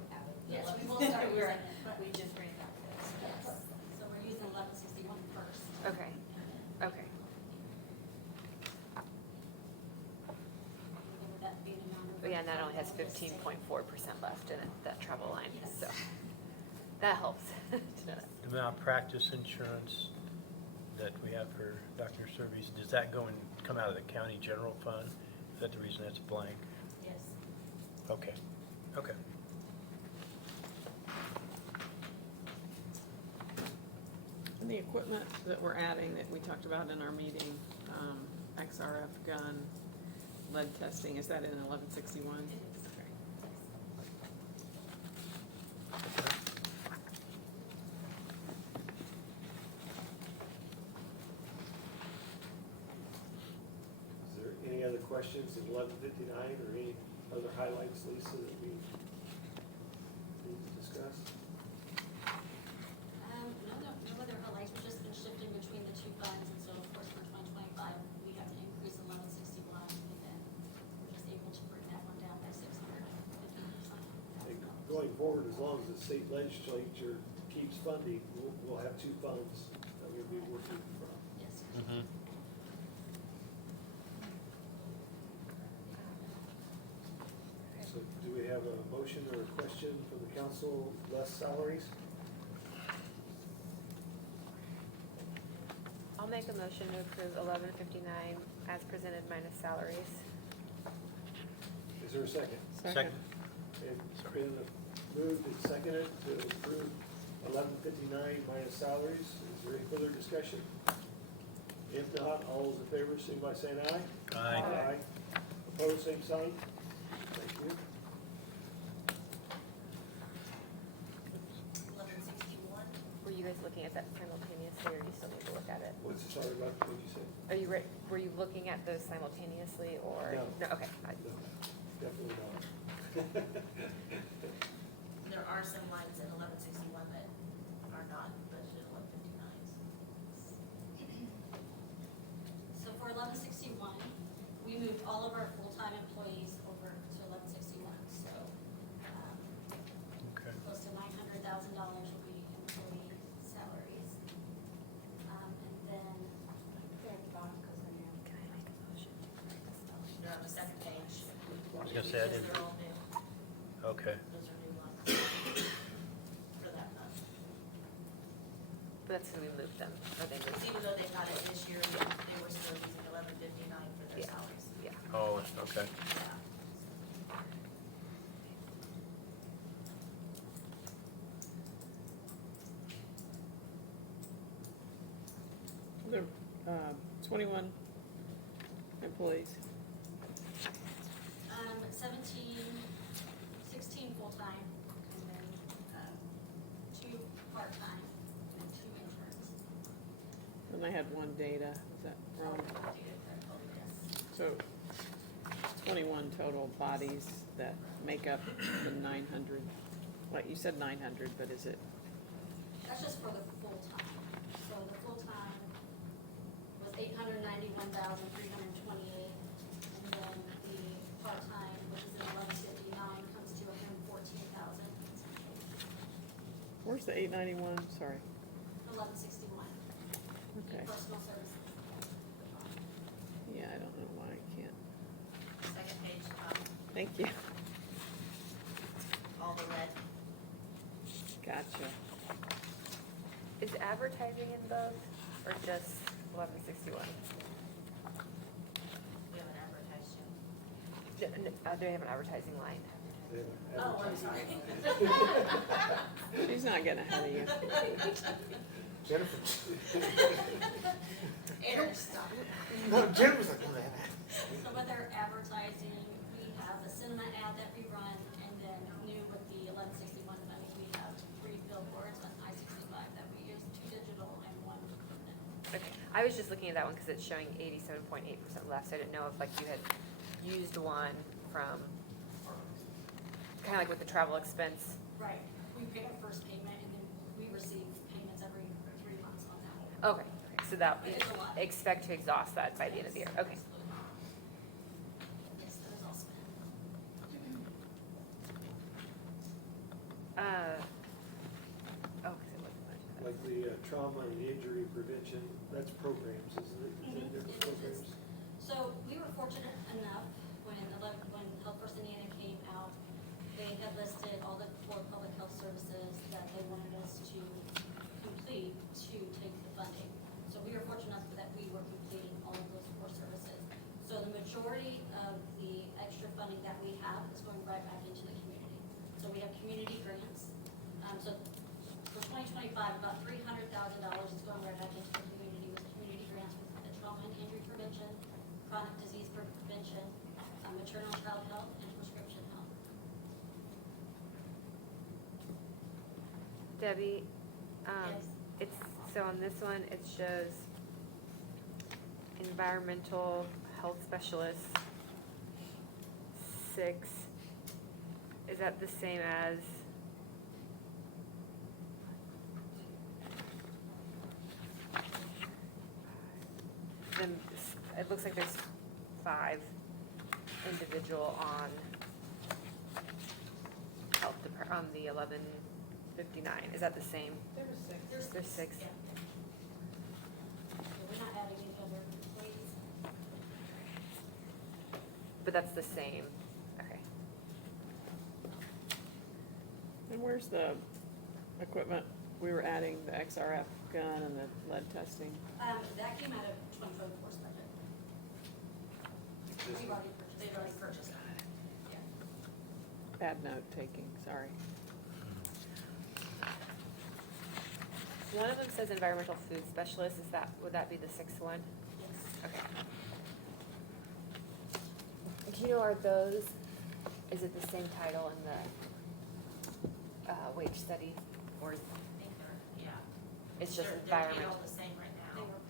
That helps. Yes, we will start using it, but We just ran out of this. yes, so we're using 1161 first. Okay, okay. With that being a non-reverting But yeah, and that fund, only has that'll just stay. 15.4% left in it, that travel line, Yes. so that helps to know that. The malpractice insurance that we have for doctor surveys, does that go and come out of the county general fund? Is that the reason that's blank? Yes. Okay, okay. and the equipment that we're adding that we talked about in our meeting, XRF gun, lead testing, is that in 1161? It is. Is there any other questions in 1159 or any other highlights, Lisa, that we need to discuss? No other highlights, we've just been shifting between the 2 funds, and so of course for 2025, we have to increase 1161, and then we're just able to bring that one down by 650%. And going forward, as long as the state legislature keeps funding, we'll have 2 funds that we'll be working from. Yes. Mm-hmm. So do we have a motion or a question from the council, less salaries? I'll make a motion to approve 1159 as presented minus salaries. Is there a second? Second. It's been moved and seconded to approve 1159 minus salaries. Is there any further discussion? If not, all those in favor, signify by saying aye. Aye. Opposed, same sign. Thank you. 1161. Were you guys looking at that simultaneously, or do you still need to look at it? What's the sorry about, what you said? Are you were you looking at those simultaneously, or? No. Okay. No, definitely not. There are some lines in 1161 that are not budgeted 1159s. So for 1161, we moved all of our full-time employees over to 1161, so Okay. close to $900,000 will be employee salaries. And then, Can I make a motion to approve this salaries? They're on the second page. I was gonna say, I Because didn't, they're all new. okay. Those are new lines for that fund. But that's when we moved them, or they moved. Even though they got it this year, they were still using 1159 for their Yeah. salaries. Yeah. Oh, okay. Yeah. There are 21 employees. 17, 16 full-time, and then 2 part-time, and 2 interns. I had one data, is that wrong? So 21 total bodies that make up the 900, what, you said 900, but is it, That's just for the full-time. So the full-time was 891,328, and then the part-time, which is at 1159, comes to 114,000. where's the 891, sorry? 1161. Okay, Personal services. yeah, I don't know why I can't, Second page, thank you, all the red. Is gotcha. advertising in both, or just 1161? We haven't advertised yet. Do we have an advertising line? Oh, I'm sorry. She's not getting ahead of you. Jennifer. Aaron, stop. No, Jennifer's like, oh, man. So with our advertising, we have the cinema ad that we run, and then new with the 1161 money, we have 3 billboards on I-65 that we use, 2 digital and 1 permanent. Okay, I was just looking at that one because it's showing 87.8% left, so I didn't know if like you had used one from, kind of like with the travel expense. Right, we pay our first payment, and then we receive payments every 3 months on that. Okay, so that, But it's a lot. expect to exhaust that by the end of the year, okay. Yes, that is all spent. Oh, 'cause it wasn't much. Like the trauma and injury prevention, that's programs, isn't it? Is that different programs? So we were fortunate enough when Health First Indiana came out, they had listed all the core public health services that they wanted us to complete to take the funding. So we were fortunate enough that we were completing all of those core services. So the majority of the extra funding that we have is going right back into the community. So we have community grants. So for 2025, about $300,000 is going right back into the community with community grants with the trauma and injury prevention, chronic disease prevention, maternal and child health, and prescription health. Debbie, Yes. it's, so on this one, it shows environmental health specialist, 6. Is that the same as? Then, it looks like there's 5 individual on health on the 1159. Is that the same? There's 6. Yeah. So we're not adding any other employees. But that's the same. Okay. And where's the equipment? We were adding the XRF gun and the lead testing. That came out of 2024's budget. We've already purchased. They've already purchased that. Bad note taking, sorry. One of them says environmental food specialist. Would that be the 6th one? Yes. Okay. Do you know, are those, is it the same title in the wage study? Or I think they're, yeah. it's just They're paid environmental? all the same right They now. were.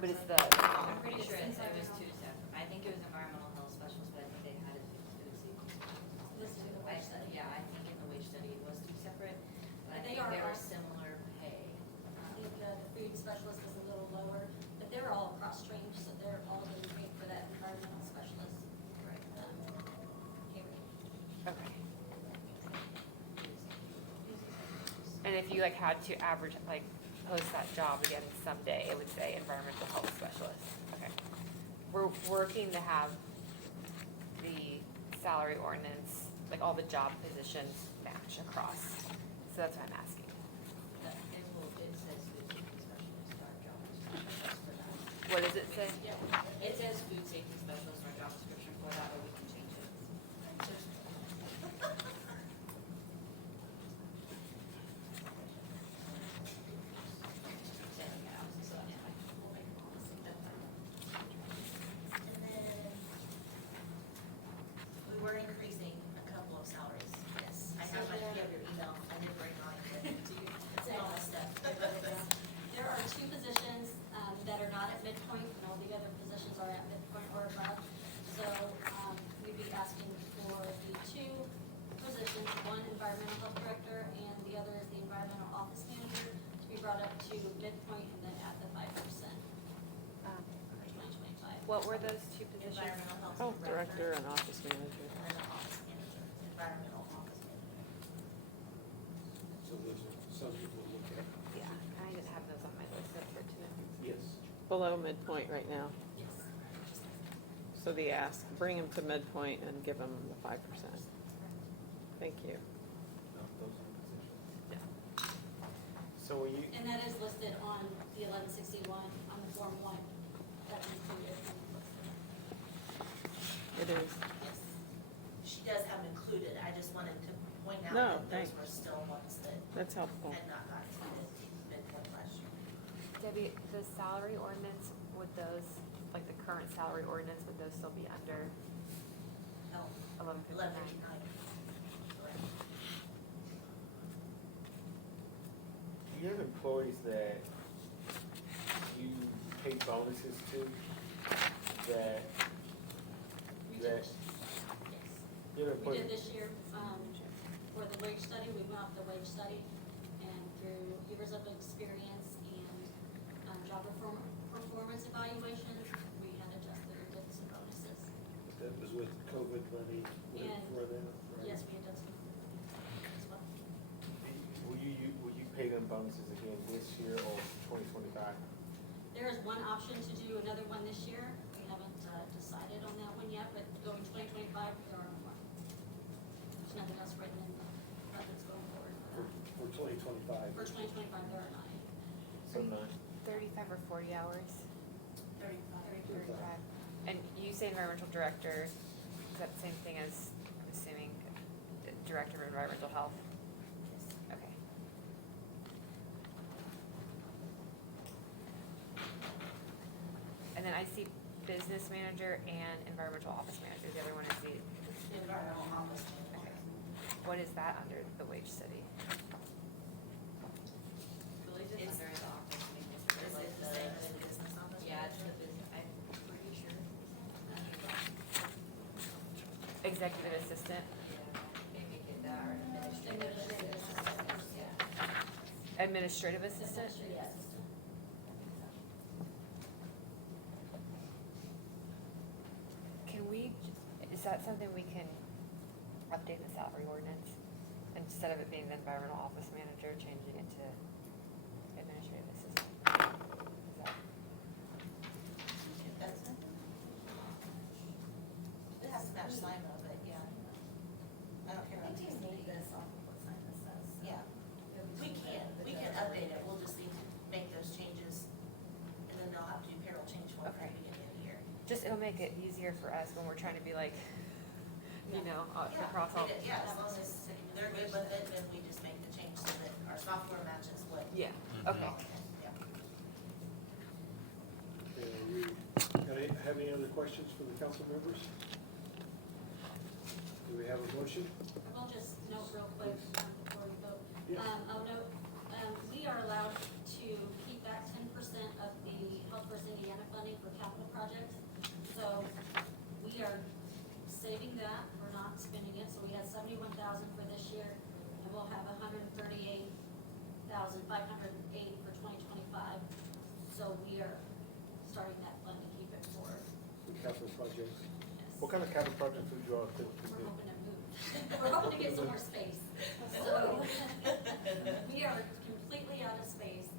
But it's the, I'm pretty sure It's it was environmental. 2 separate. I think it was environmental health specialist, but I think they had it food safety. Listed in the wage study. Yeah, I think in the wage study it was 2 separate, but I They think are they were all- similar pay. I think the food specialist is a little lower, but they're all cross-trained, so they're all getting paid for that environmental specialist. Right. Pay rate. okay. And if you like had to average, like post that job again someday, it would say environmental health specialist. Okay. We're working to have the salary ordinance, like all the job positions match across. So that's what I'm asking. It says food safety specialist, our job description for that. What does it say? Yeah, it says food safety specialist, our job description for that, but we can change it. Sending it out, so, yeah, we'll make a policy. And then we were increasing a couple of salaries, yes. I have my, you have your email, I didn't bring mine, but do you, it's all my stuff. There are 2 positions What were those two positions? Environmental health Health director and office manager. And then an office manager, environmental office manager. So those are some people look at. Yeah, I didn't have those on my list for tonight. Yes. Below midpoint right now. Yes. So the ask, bring him to midpoint and give him the 5%. Thank you. No, those are positions. So when you, And that is listed on the 1161 on the Form 1. That's included. It is. Yes. She does have it included, I just wanted to point out No, that those thanks. were still ones that That's helpful. had not gotten to midpoint last year. Debbie, the salary ordinance, would those, like the current salary ordinance, would those still be under Health, 1159? 1159. Correct. do you have employees that you pay bonuses to that, We that, did, yes. you know, We did this year, for the wage study, we went off the wage study, and through years of experience and, job performance evaluations, we had adjusted or did some bonuses. That was with COVID money And- for them, right? Yes, we had done some as well. will you pay them bonuses again this year or 2025? There is one option to do another one this year. We haven't decided on that one yet, but going 2025, there are no more. There's nothing else written in the budgets going forward for that. For 2025. For 2025, there are none. So none. 35 or 40 hours? 35. 35. And you say environmental director, is that the same thing as, I'm assuming, the director of environmental health? Okay. And then I see business manager and environmental office manager, the other one is the, The environmental office manager. what is that under the wage study? Believe it's It's- under the office maintenance. Is it the same as the business office? Yeah, it's the business, I'm pretty sure. Executive assistant, Yeah, maybe get that or administrative assistant. Yeah. administrative assistant? Yes. Can we, is that something we can update in the salary ordinance? Instead of it being the environmental office manager, changing it to administrative assistant? Is that, That's it. It has to match SIMO, but yeah. I don't care. I think you need this off of what Simon says. So Yeah, we can update it, we'll just need to make those changes, and then they'll have to do payroll change form for Okay. the beginning of the year. just, it'll make it easier for us when we're trying to be like, you know, Yeah, across all. yeah, as long as they're good with it, then we just make the change so that our software matches what. Yeah, okay. Yeah. Okay, have any other questions for the council members? Do we have a motion? I will just note real quick before we vote. Yes. I'll note, we are allowed to keep back 10% of the Health First Indiana funding for capital projects. So we are saving that, we're not spending it, so we had 71,000 for this year, and we'll have 138,508 for 2025. So we are starting that fund to keep it for, The capital projects? yes. What kind of capital projects would you all think to We're do? hoping to move. We're hoping to get some more space. So we are completely out of space.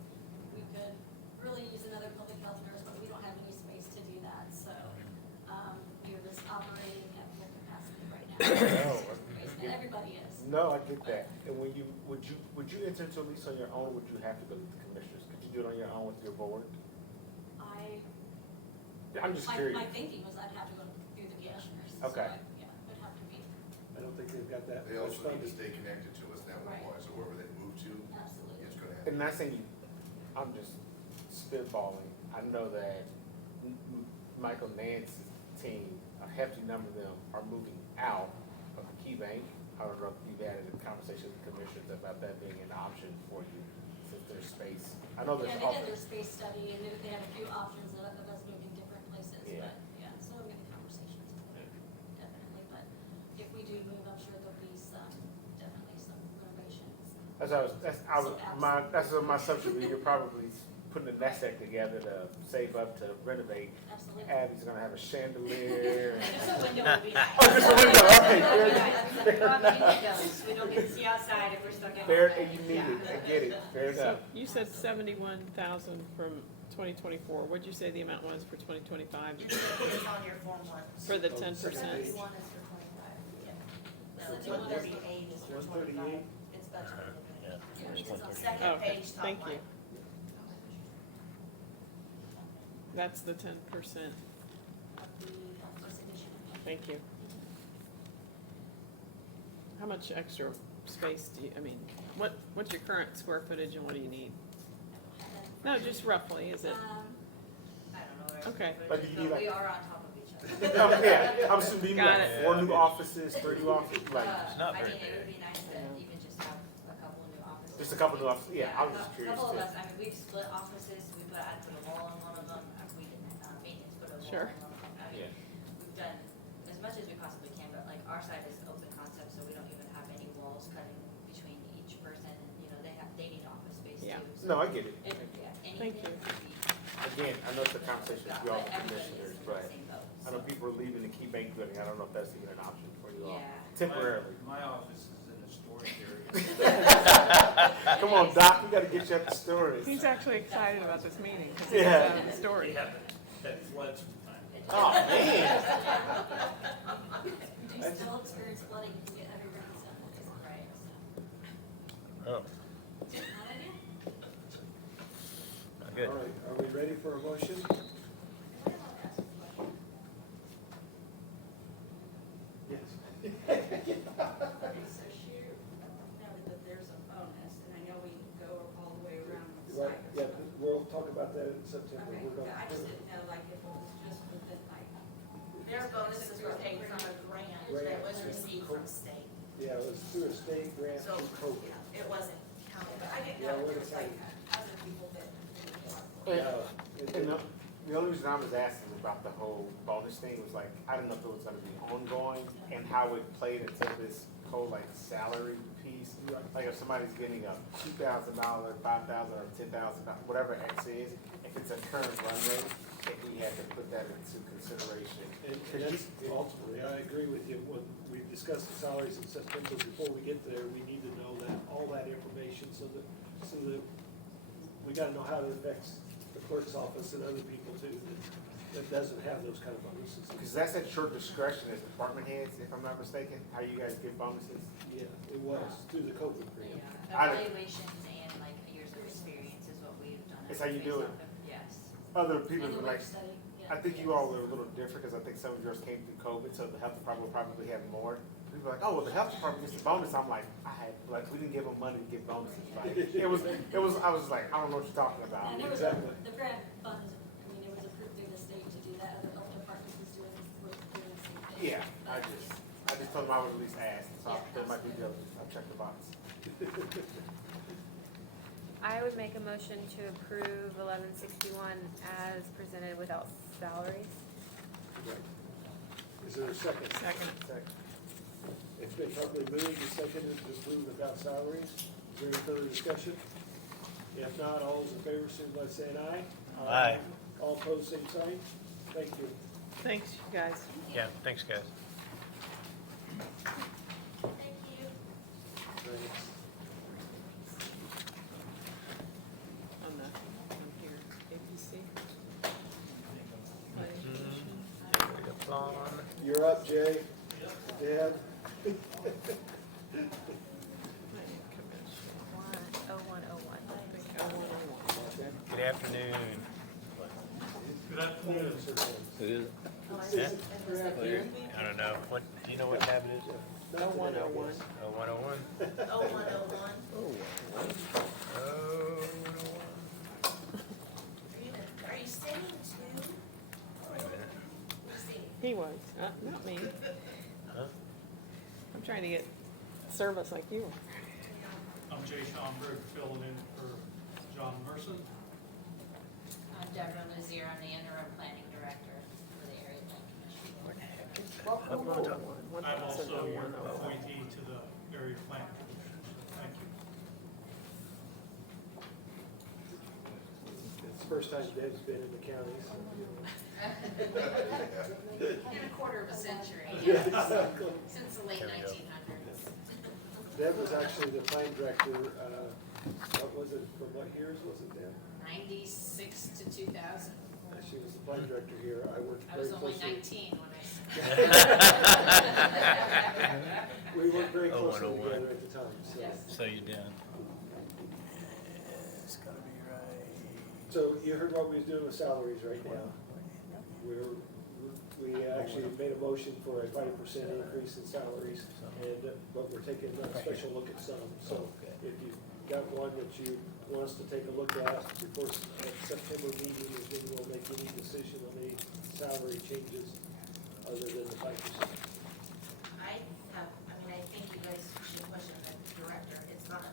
We could really use another public health nurse, but we don't have any space to do that. So we're just operating at full capacity right now. And everybody is. No, I get that. And would you enter into a lease on your own, or would you have to go to the commissioners? Could you do it on your own with your board? I'm just curious. My thinking was I'd have to go through the commissioners. So Okay. yeah, it would have to be, I don't think they've got that They much also need to funding. stay connected to us network-wise, so wherever they move to, absolutely. it's gonna And happen. not saying you, I'm just spitballing. I know that Michael Nance's team, a hefty number of them are moving out of the Key Bank. I don't know if you've had a conversation with the commissioners about that being an option for you, since there's space. I know there's. Yeah, they did their space study and they had a few options of us moving different places, Yeah. but yeah, so we'll get the conversations, definitely. But if we do move, I'm sure there'll be definitely some renovations. That's my assumption, that you're probably putting a nest egg together to save up to renovate. Absolutely. Abby's gonna have a chandelier. Just a window would be nice. Oh, just a window, all right, fair Would be enough. nice. Fair We don't need enough. windows. We don't get to see outside if we're stuck in. Fair, and you need it, I get it, fair So enough. you said 71,000 from 2024. What'd you say the amount was for 2025? It's on your Form 1. For the Oh, 10%? second page. 71 is for 25. So No, 138 is for 138? 25. It's budgeted. Yeah. Yeah, It's it's on 138. second Oh, okay. page, top Thank you. line. That's the 10%. Of the first edition. Thank you. How much extra space do you, I mean, what's your current square footage and what do you need? No, just roughly, is it? I don't know. Okay. But do you need But we like, are on top of each other. oh, yeah, I'm assuming you need Got like it. 4 new offices, 3 new offices, like, not I very mean, it would big. be nice to even just have a couple of new offices. just a couple new offices, yeah, I was just a curious couple too. of us, I mean, we've split offices, I put a wall on one of them, we didn't, maintenance put a wall Sure. on one of them. I mean, Yeah. we've done as much as we possibly can, but like our side is open concept, so we don't even have any walls cutting between each person, and, you know, they need office space too. Yeah. so No, I get it. yeah, Thank anything you. would be, Again, I know it's a conversation with you all the everybody is commissioners, in the but same boat. I know people are leaving the Key Bank building, I don't know if that's even an option for you all, Yeah. temporarily. My office is in the storage area. Come on, Doc, we gotta get you at the storage. He's actually excited about this meeting because Yeah. he's out of the story. That floods from time to time. Oh, man. Do you still experience flooding? You get heavy rains on it, right? Oh, Not ideal. not good. All right, are we ready for a motion? Yes. Okay, so she noted that there's a bonus, and I know we go all the way around the Right, yeah, stipends. we'll talk about that in September. Okay, We're gonna- I just didn't know, like, if it was just within, like, Their bonuses were paid from a grant that was received from state. Yeah, it was through a state grant So, through COVID. it wasn't counted. but I didn't Yeah, know if we're there was, like, excited. other people that didn't get it. Yeah, And the only reason I was asking about the whole bonus thing was like, I didn't know if it was gonna be ongoing and how it played into this whole like salary piece. Right. Like if somebody's getting a $2,000, $5,000, or $10,000, whatever X is, if it's a current run rate, if we had to put that into consideration. And that's ultimately, I agree with you, when we discuss the salaries in September, before we get there, we need to know that, all that information, so that we gotta know how it affects the clerk's office and other people too, that doesn't have those kind of bonuses. Because that's at your discretion as department heads, if I'm not mistaken, how you guys give bonuses. Yeah, it was, through the COVID grant. Yeah, I- evaluations and like years of experience is what we've done. It's how you do it. Yes. Other people And the were work like, study, yeah. I think you all are a little different, because I think some of yours came through COVID, so the health department will probably have more. People are like, oh, well, the health department gets a bonus. I'm like, we didn't give them money to give bonuses, like, I was like, I don't know what you're talking about. And there was Exactly. the grant funds, I mean, it was approved through the state to do that, other health departments was doing, were doing the same thing. Yeah, I just told them I would at least ask, so that might be diligent, I'll check the box. I would make a motion to approve 1161 as presented without salaries. Right. Is there a second? Second. Second. It's been properly moved and seconded to approve without salaries. Is there any further discussion? If not, all those in favor, signify by saying aye. Aye. All opposed, same sign. Thank you. Thanks, you guys. Yeah, thanks, guys. Thank you. On here, APC. Planning Commission. You're up, Jay. Dad. Planning Commission. 10101. Oh, 101. Good afternoon. Good afternoon. Who is it? Yeah. I don't know. What, do you know what tab it is? Oh, 101. Oh, 101? Oh, 101. Oh, 101. Are you staying too? Wait a minute. He was, not me. Huh? I'm trying to get service like you. I'm Jay Schomburg, filling in for John Merson. I'm Deborah Lazier, I'm the interim planning director for the area plan commission. What the heck is that? Oh, Up on top. 101, I'm also your 101. appointee to the area plan commission, so thank you. first time Deb's been in the county, so. In a quarter of a century, Yeah, yes, exactly. since the late There we go. 1900s. Deb was actually the plan director, what was it, from what years was it, Deb? 96 to 2000. She was the plan director here. I worked I very was only closely. 19 when I We worked very Oh, closely 101. together at the time, so. Yes. So you're done. It's gotta be right. So you heard what we was doing with salaries right now. We actually made a motion for a 5% increase in salaries, but we're taking a special look at some. So if you've got one that you want us to take a look at before September meeting, is then we'll make any decision on any salary changes other than the 5%. I think you guys should question the director, it's not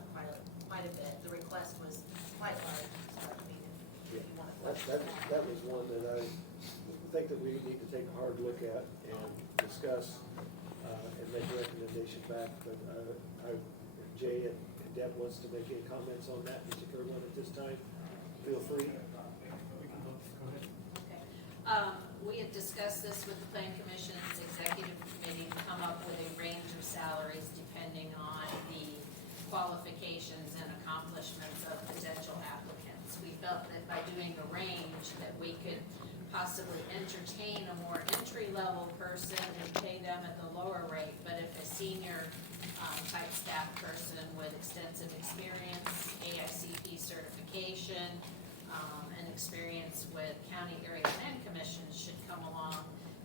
quite a bit, the request was quite large, so I mean, if you want to question that. That was one that I think that we need to take a hard look at and discuss, and make a recommendation back, but, if Jay and Deb wants to make any comments on that particular one at this time, feel free. We can look, go ahead. Okay. We had discussed this with the Plan Commission's executive committee, to come up with a range of salaries depending on the qualifications and accomplishments of potential applicants. We felt that by doing a range, that we could possibly entertain a more entry-level person and pay them at the lower rate, but if a senior type staff person with extensive experience, AICP certification, and experience with county area plan commissions should come along,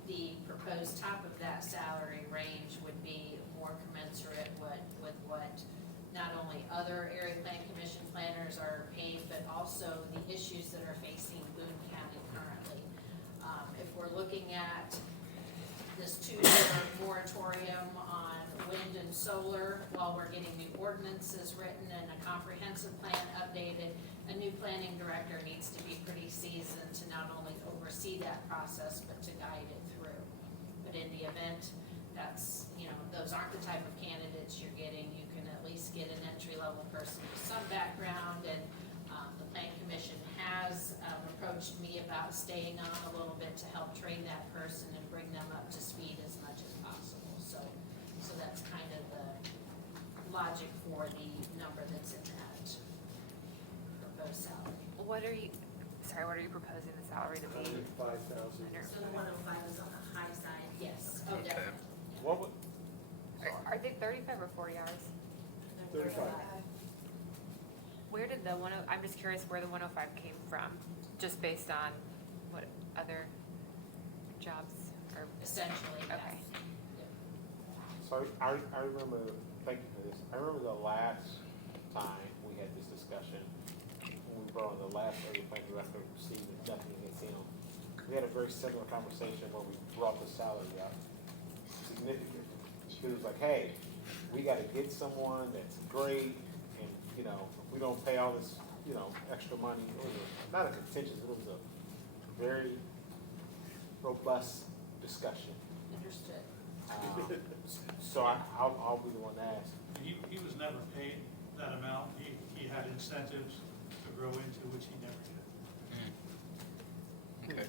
the proposed top of that salary range would be more commensurate with what not only other area plan commission planners are paid, but also the issues that are facing Boone County currently. If we're looking at this 2-year moratorium on wind and solar, while we're getting new ordinances written and a comprehensive plan updated, a new planning director needs to be pretty seasoned to not only oversee that process, but to guide it through. But in the event that's, those aren't the type of candidates you're getting, you can at least get an entry-level person with some background, and the Plan Commission has approached me about staying on a little bit to help train that person and bring them up to speed as much as possible. So that's kind of the logic for the number that's in that proposed salary. What are you proposing the salary to be? 105,000. So the 105 is on the high side. Yes, oh, Okay. definitely. What would, Are they 35 or 40 hours? 35. Where did I'm just curious where the 105 came from, just based on what other jobs are, Essentially, yes. okay. so I remember, thank you for this, I remember the last time we had this discussion, when we brought in the last area plan director, received nothing against him. We had a very similar conversation where we brought the salary up significantly. He was like, hey, we gotta get someone that's great, and, if we don't pay all this, extra money, it was not a contentious, it was a very robust discussion. Understood. So I'll be the one to ask. He was never paid that amount. He had incentives to grow into, which he never did. Okay.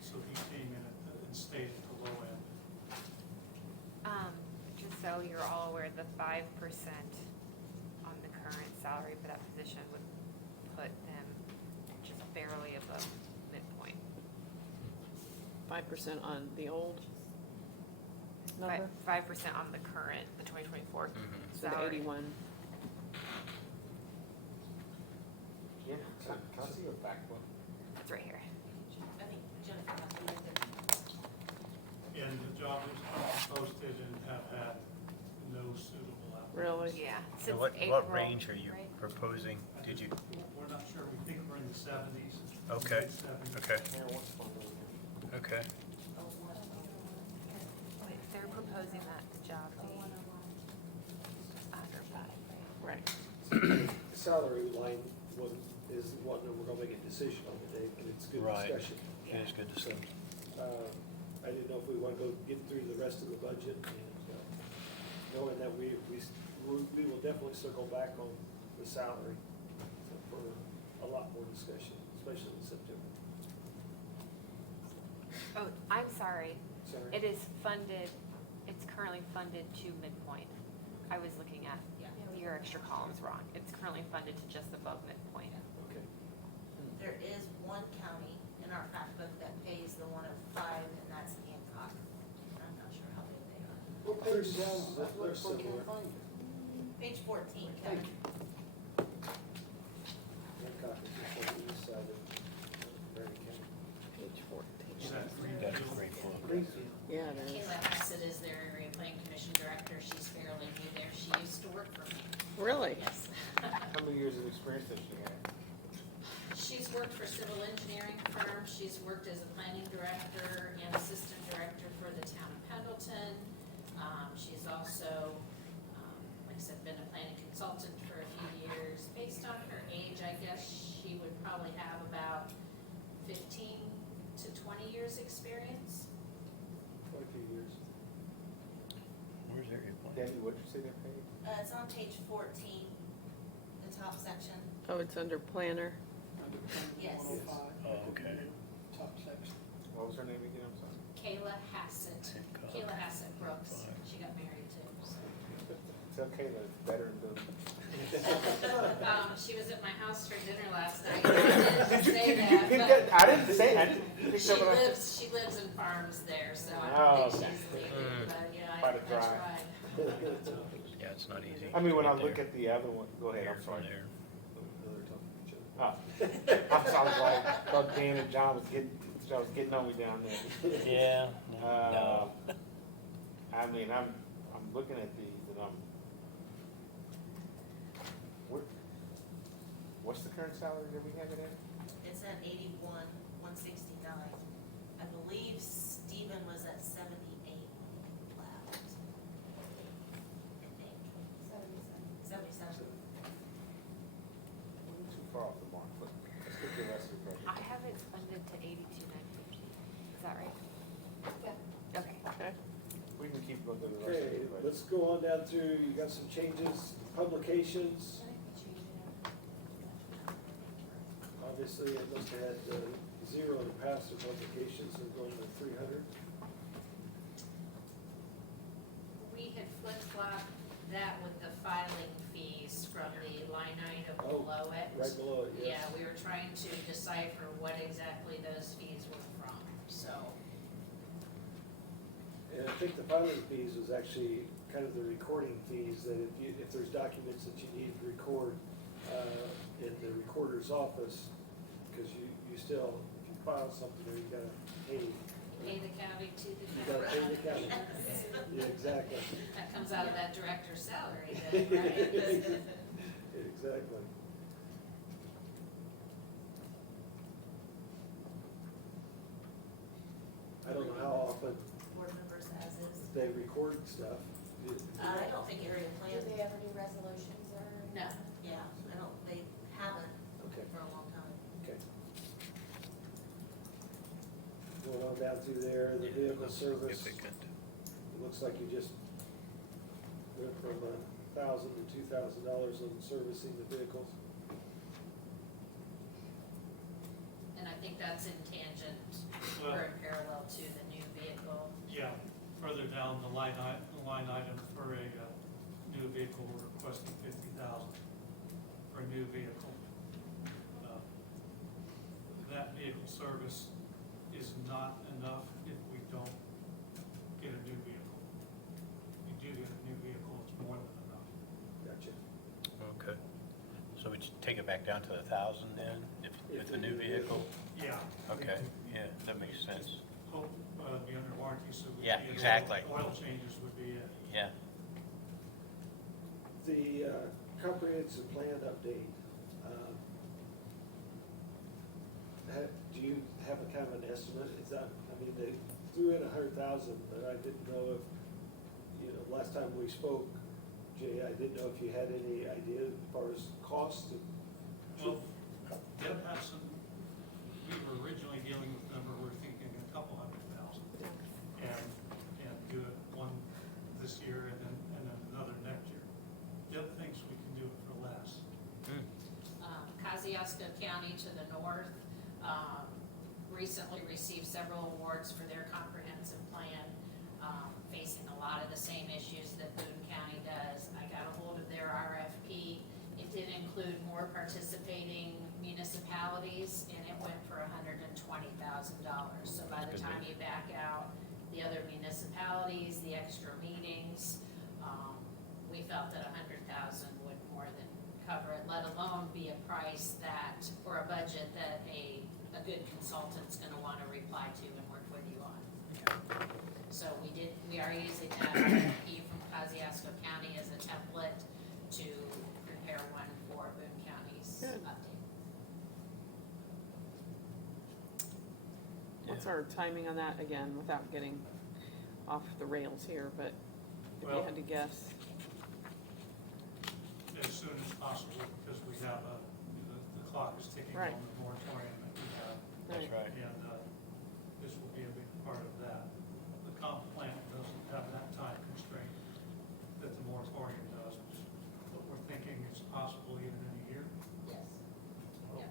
So he came in and stayed at the low end. Just so you're all aware, the 5% on the current salary for that position would put them just barely above midpoint. 5% on the old number? 5% on the current, the 2024 So the salary. 81, Yeah, can I see your back one? It's right here. I think Jennifer has to use it. And the job is posted and have had no suitable applicants. really? Yeah, And since what April. range are you right? proposing? Did you, We're not sure. We think we're in the 70s. okay, mid-70s. okay, Karen, what's my name? okay. Wait, they're proposing that the job be under 5, right? Right. The salary line is the one that we're gonna make a decision on today, but it's good Right. discussion. It is good to see. I didn't know if we want to go get through the rest of the budget, and knowing that we will definitely circle back on the salary for a lot more discussion, especially in September. Oh, I'm sorry. Sorry. It is funded, it's currently funded to midpoint. I was looking at your extra columns wrong. It's currently funded to just above midpoint. Okay. There is one county in our fact book that pays the 105, and that's Hancock. I'm not sure how big they are. What page down, They're what, I similar. can't find it. Page 14, Thank Kevin. you. Hancock is just on the east side of Marion County. Page 14. Is that That's Greenfield? Greenfield. Greenfield. Yeah, there is. Kayla Hassett is their area plan commission director. She's fairly new there. She used to work for me. Really? Yes. How many years of experience does she have? She's worked for civil engineering firms. She's worked as a planning director and assistant director for the town of Pendleton. She's also, like I said, been a planning consultant for a few years. Based on her age, I guess she would probably have about 15 to 20 years experience. Quite a few years. Where's area plan? Debbie, what'd you say that paid? It's on page 14, the top section. Oh, it's under planner. Under plan Yes. 105. Oh, okay. Top section. What was her name again, I'm sorry? Kayla Hassett. Hancock. Kayla Hassett Brooks. She got married too, so. Tell Kayla it's better than Boone. She was at my house for dinner last night. I didn't say that, pick but I didn't say, I didn't pick she up what I said. lives and farms there, so I Oh, don't think okay. she's leaving, but yeah, Quite a I drive. tried. Yeah, it's not easy. I mean, when to I get look there. at the other one, go ahead, Here I'm from sorry. there. They're talking to each other. Oh, I'm sorry, like, thought Dan and John was getting on me down there. Yeah, no. I mean, I'm looking at these and what's the current salary that we have it at? It's at 81,169. I believe Stephen was at 78 when he left. I think. 77. We're too far off the mark, but let's get the rest of the I budget. have it funded to 82,950. Is that right? Yeah. Okay. Okay. We can keep looking at the rest of Okay, the budget. let's go on down through, you got some changes, publications. Obviously, it must have had zero in the past for publications, so we're going to 300. We had flip-flopped that with the filing fees from the line item Oh, below it. Right below it, yes. Yeah, we were trying to decipher what exactly those fees were from, so. And I think the filing fees was actually kind of the recording fees, that if there's documents that you need to record in the recorder's office, because you still, if you file something there, you gotta pay. Pay the county to the You gotta pay the county. Yes. Yeah, exactly. That comes out of that director's salary then, right? Exactly. I don't know how often Board members as is. they record stuff. I don't think area plan. Do they have any resolutions or? No. Yeah, they haven't Okay, for a long time. okay. Going on down through there, the vehicle service, Significant. it looks like you just went from $1,000 to $2,000 on servicing the vehicles. And I think that's in tangent or in parallel to the new vehicle. Yeah, further down the line item for a new vehicle, we're requesting 50,000 for a new vehicle. That vehicle service is not enough if we don't get a new vehicle. If you do get a new vehicle, it's more than enough. Gotcha. Okay. So we should take it back down to 1,000 then, if, with the new vehicle? Yeah. Okay, yeah, that makes sense. Hope, be under warranty, so. we Yeah, can get exactly. Oil changes would be it. Yeah. The comprehensive plan update, do you have a kind of an estimate? Is that, I mean, they threw in 100,000, but I didn't know if, last time we spoke, Jay, I didn't know if you had any idea as far as cost. Well, Deb has some, we were originally dealing with a number, we're thinking a couple $100,000. And do it one this year and then another next year. Deb thinks we can do it for less. Kazias Kosciuszko County to the north, recently received several awards for their comprehensive plan, facing a lot of the same issues that Boone County does. I got a hold of their RFP. It did include more participating municipalities, and it went for $120,000. So by the time you back out the other municipalities, the extra meetings, we felt that $100,000 would more than cover it, let alone be a price that, or a budget that a good consultant's gonna wanna reply to and work with you on. So we are using that RFP from Kosciuszko County as a template to prepare one for Boone County's Good. update. What's our timing on that, again, without getting off the rails here, but if you Well- had to guess? As soon as possible, because we have the clock is ticking Right. on the moratorium that we have. That's right. And this will be a big part of that. The comp plan doesn't have that time constraint that the moratorium does, but we're thinking it's possible even in a year. Yes. Yep.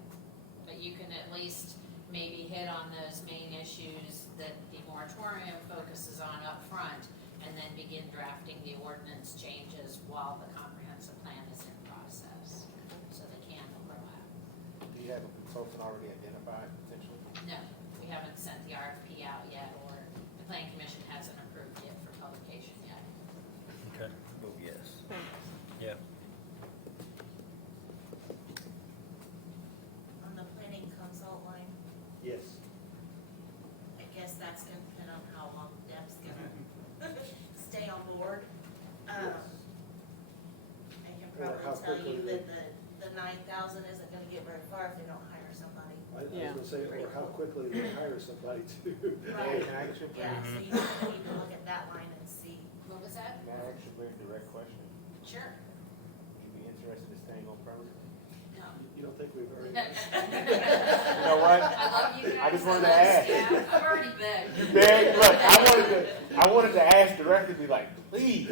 But you can at least maybe hit on those main issues that the moratorium focuses on up front, and then begin drafting the ordinance changes while the comprehensive plan is in process, so they can overlap. Do you have a consultant already identified potentially? No, we haven't sent the RFP out yet, or the planning commission hasn't approved it for publication yet. Okay. Oh, yes. Yeah. On the planning consult line, Yes. I guess that's gonna depend on how long Deb's gonna stay on board. I can Or how probably tell you quickly that the 9,000 isn't gonna get very far if they don't hire somebody. I was Yeah. gonna say, or how quickly they hire somebody too. Right. Can I ask you a Yeah, so you need to look at that line and see. What was that? Can I ask you a very direct question? Sure. Would you be interested in staying on permanent? No. You don't think we've already? You know what? I love you guys. I just wanted love to ask. staff. I've already begged. You begged, look, I wanted to ask directly, be like, please,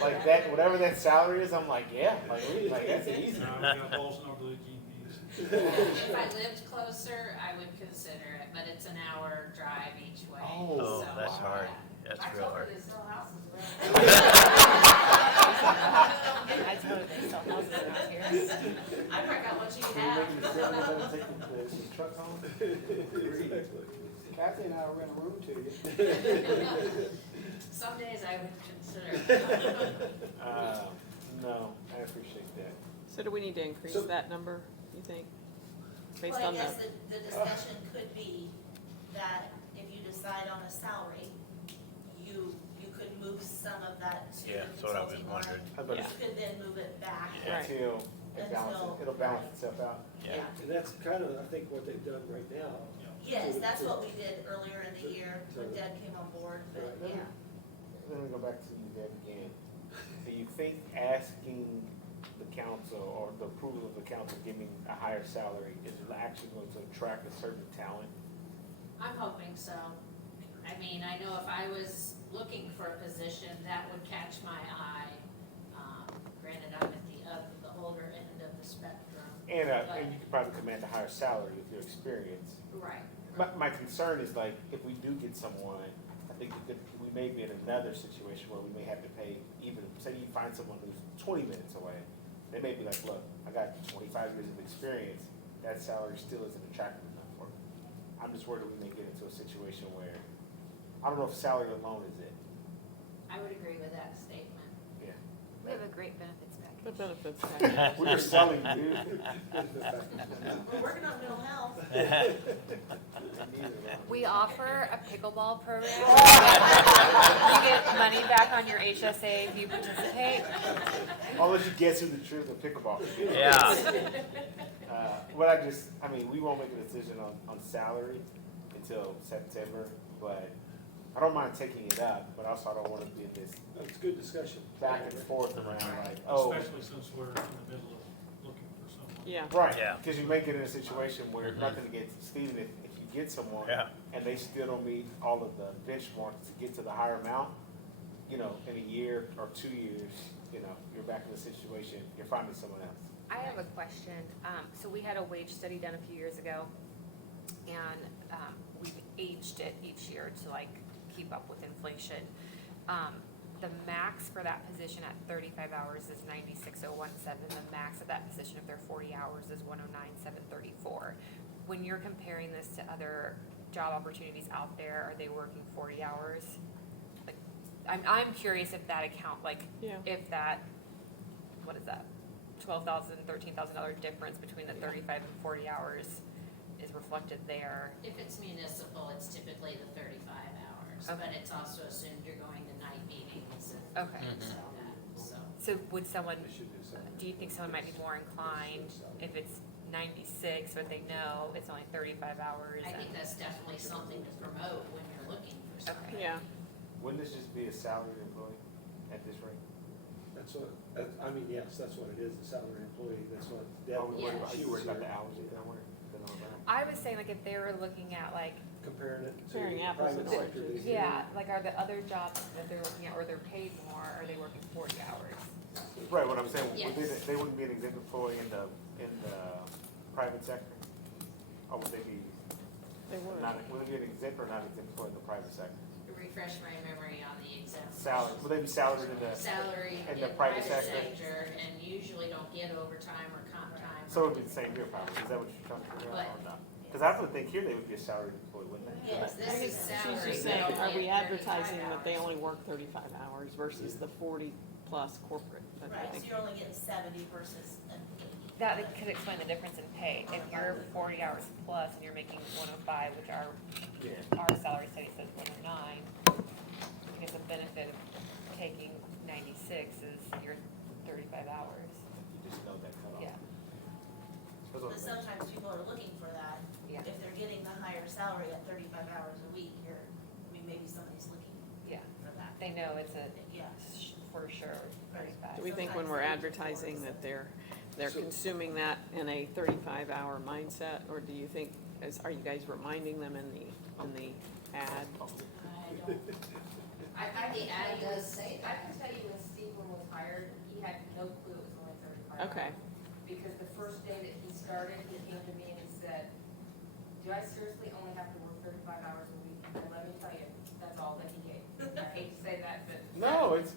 like that, whatever that salary is, I'm like, yeah, like that's easy. Now, we got balls and over the GPs. If I lived closer, I would consider it, but it's an hour drive each way. Oh, so, that's hard. That's I real told her hard. they sell houses around. I told her they sell houses around here. I work out what you Can you have. make it a seven, better take the truck home? Exactly. Kathy and I will rent a room to you. Some days I would consider. No, I appreciate that. So do we need to increase So- that number, you think? Based Well, I on guess the, the discussion could be that if you decide on a salary, you could move some of that to Yeah, the that's what I was consulting line. wondering. How about You could then move it back. Yeah. until it balances, it'll balance itself out? Yeah. And that's kind of, I think, what they've done right now. Yes, that's what we did earlier in the year when So- Deb came on board, but Right. yeah. Let me go back to you, Deb, again. Do you think asking the council or the approval of the council giving a higher salary is actually going to attract a certain talent? I'm hoping so. I mean, I know if I was looking for a position, that would catch my eye. Granted, I'm at the older end of the spectrum. And you could probably command a higher salary with your experience. Right. My concern is like, if we do get someone, I think we may be in another situation where we may have to pay even, say you find someone who's 20 minutes away, they may be like, look, I got 25 years of experience, that salary still isn't attractive enough for me. I'm just worried we may get into a situation where, I don't know if salary alone is it. I would agree with that statement. Yeah. We have a great benefits the package. benefits package? We were selling, dude. We're working on mental health. We offer a pickleball program. You get money back on your HSA if you participate. I'll let you guess who the truth of pickleball is. Yeah. I mean, we won't make a decision on salary until September, but I don't mind taking it up, but also I don't want to be in this It's good discussion. back and forth around like, oh, Especially since we're in the middle of looking for someone. Yeah, right, Yeah. because you may get in a situation where Mhm. nothing against Steven, if you get someone Yeah. and they still don't meet all of the benchmarks to get to the higher amount, in a year or 2 years, you're back in the situation, you're finding someone else. I have a question. So we had a wage study done a few years ago, and we've aged it each year to like keep up with inflation. The max for that position at 35 hours is 96,017. The max of that position, if they're 40 hours, is 109,734. When you're comparing this to other job opportunities out there, are they working 40 hours? Like, I'm curious if that account, like, Yeah. if that, what is that? $12,000, $13,000 difference between the 35 and 40 hours is reflected there. If it's municipal, it's typically the 35 hours, Okay. but it's also assumed you're going to night meetings and Okay. things like that, so. So would someone, We should do something. do you think someone might be more inclined if it's 96, but they know it's only 35 hours? I think and- that's definitely something to promote when you're looking for something. Yeah, Wouldn't this just be a salaried employee at this rate? That's what, I mean, yes, that's what it is, a salary employee, that's what Deb. Are we worried about, are you worried about the she's hours you can work? Then all that. I was saying, like, if they were looking at, like, Comparing it to Comparing apples private and sector. oranges. they do. yeah, like, are the other jobs that they're looking at, or they're paid more, are they working 40 hours? Right, what I'm saying, Yes. they wouldn't be an exempt employee in the private sector? Or would they be, they would. would they be an exempt or not exempt employee in the private sector? Refresh my memory on the exempt. Salary, would they be salaried in the, Salary in in the private private sector? sector and usually don't get overtime or comp time. So it would be the same here probably, is that what you're trying to figure out or not? Because I would think here they would be a salaried employee, wouldn't they? Yes, this is salary. She's just but saying, are only we at 35 advertising that they hours. only work 35 hours versus the 40-plus corporate? But I Right, so think- you're only getting 70 versus an 80. That could explain the difference in pay. If you're 40 hours plus and you're making 105, which our salary study says 109, I guess the benefit of taking 96 is your 35 hours. You just know that cutoff. Yeah. That's what But I'm saying. sometimes people are looking for that. Yeah. If they're getting the higher salary at 35 hours a week, maybe somebody's looking Yeah. for that. They know it's a, Yeah. for sure, 35. Do we think when we're advertising that they're consuming that in a 35-hour mindset, or do you think, are you guys reminding them in the ad? I don't, the ad does say I that. can tell you when Stephen was hired, he had no clue it was only 35 Okay. hours. Because the first day that he started, he came to me and he said, do I seriously only have to work 35 hours a week? And let me tell you, that's all that he gave. I hate to say that, but. No, it's,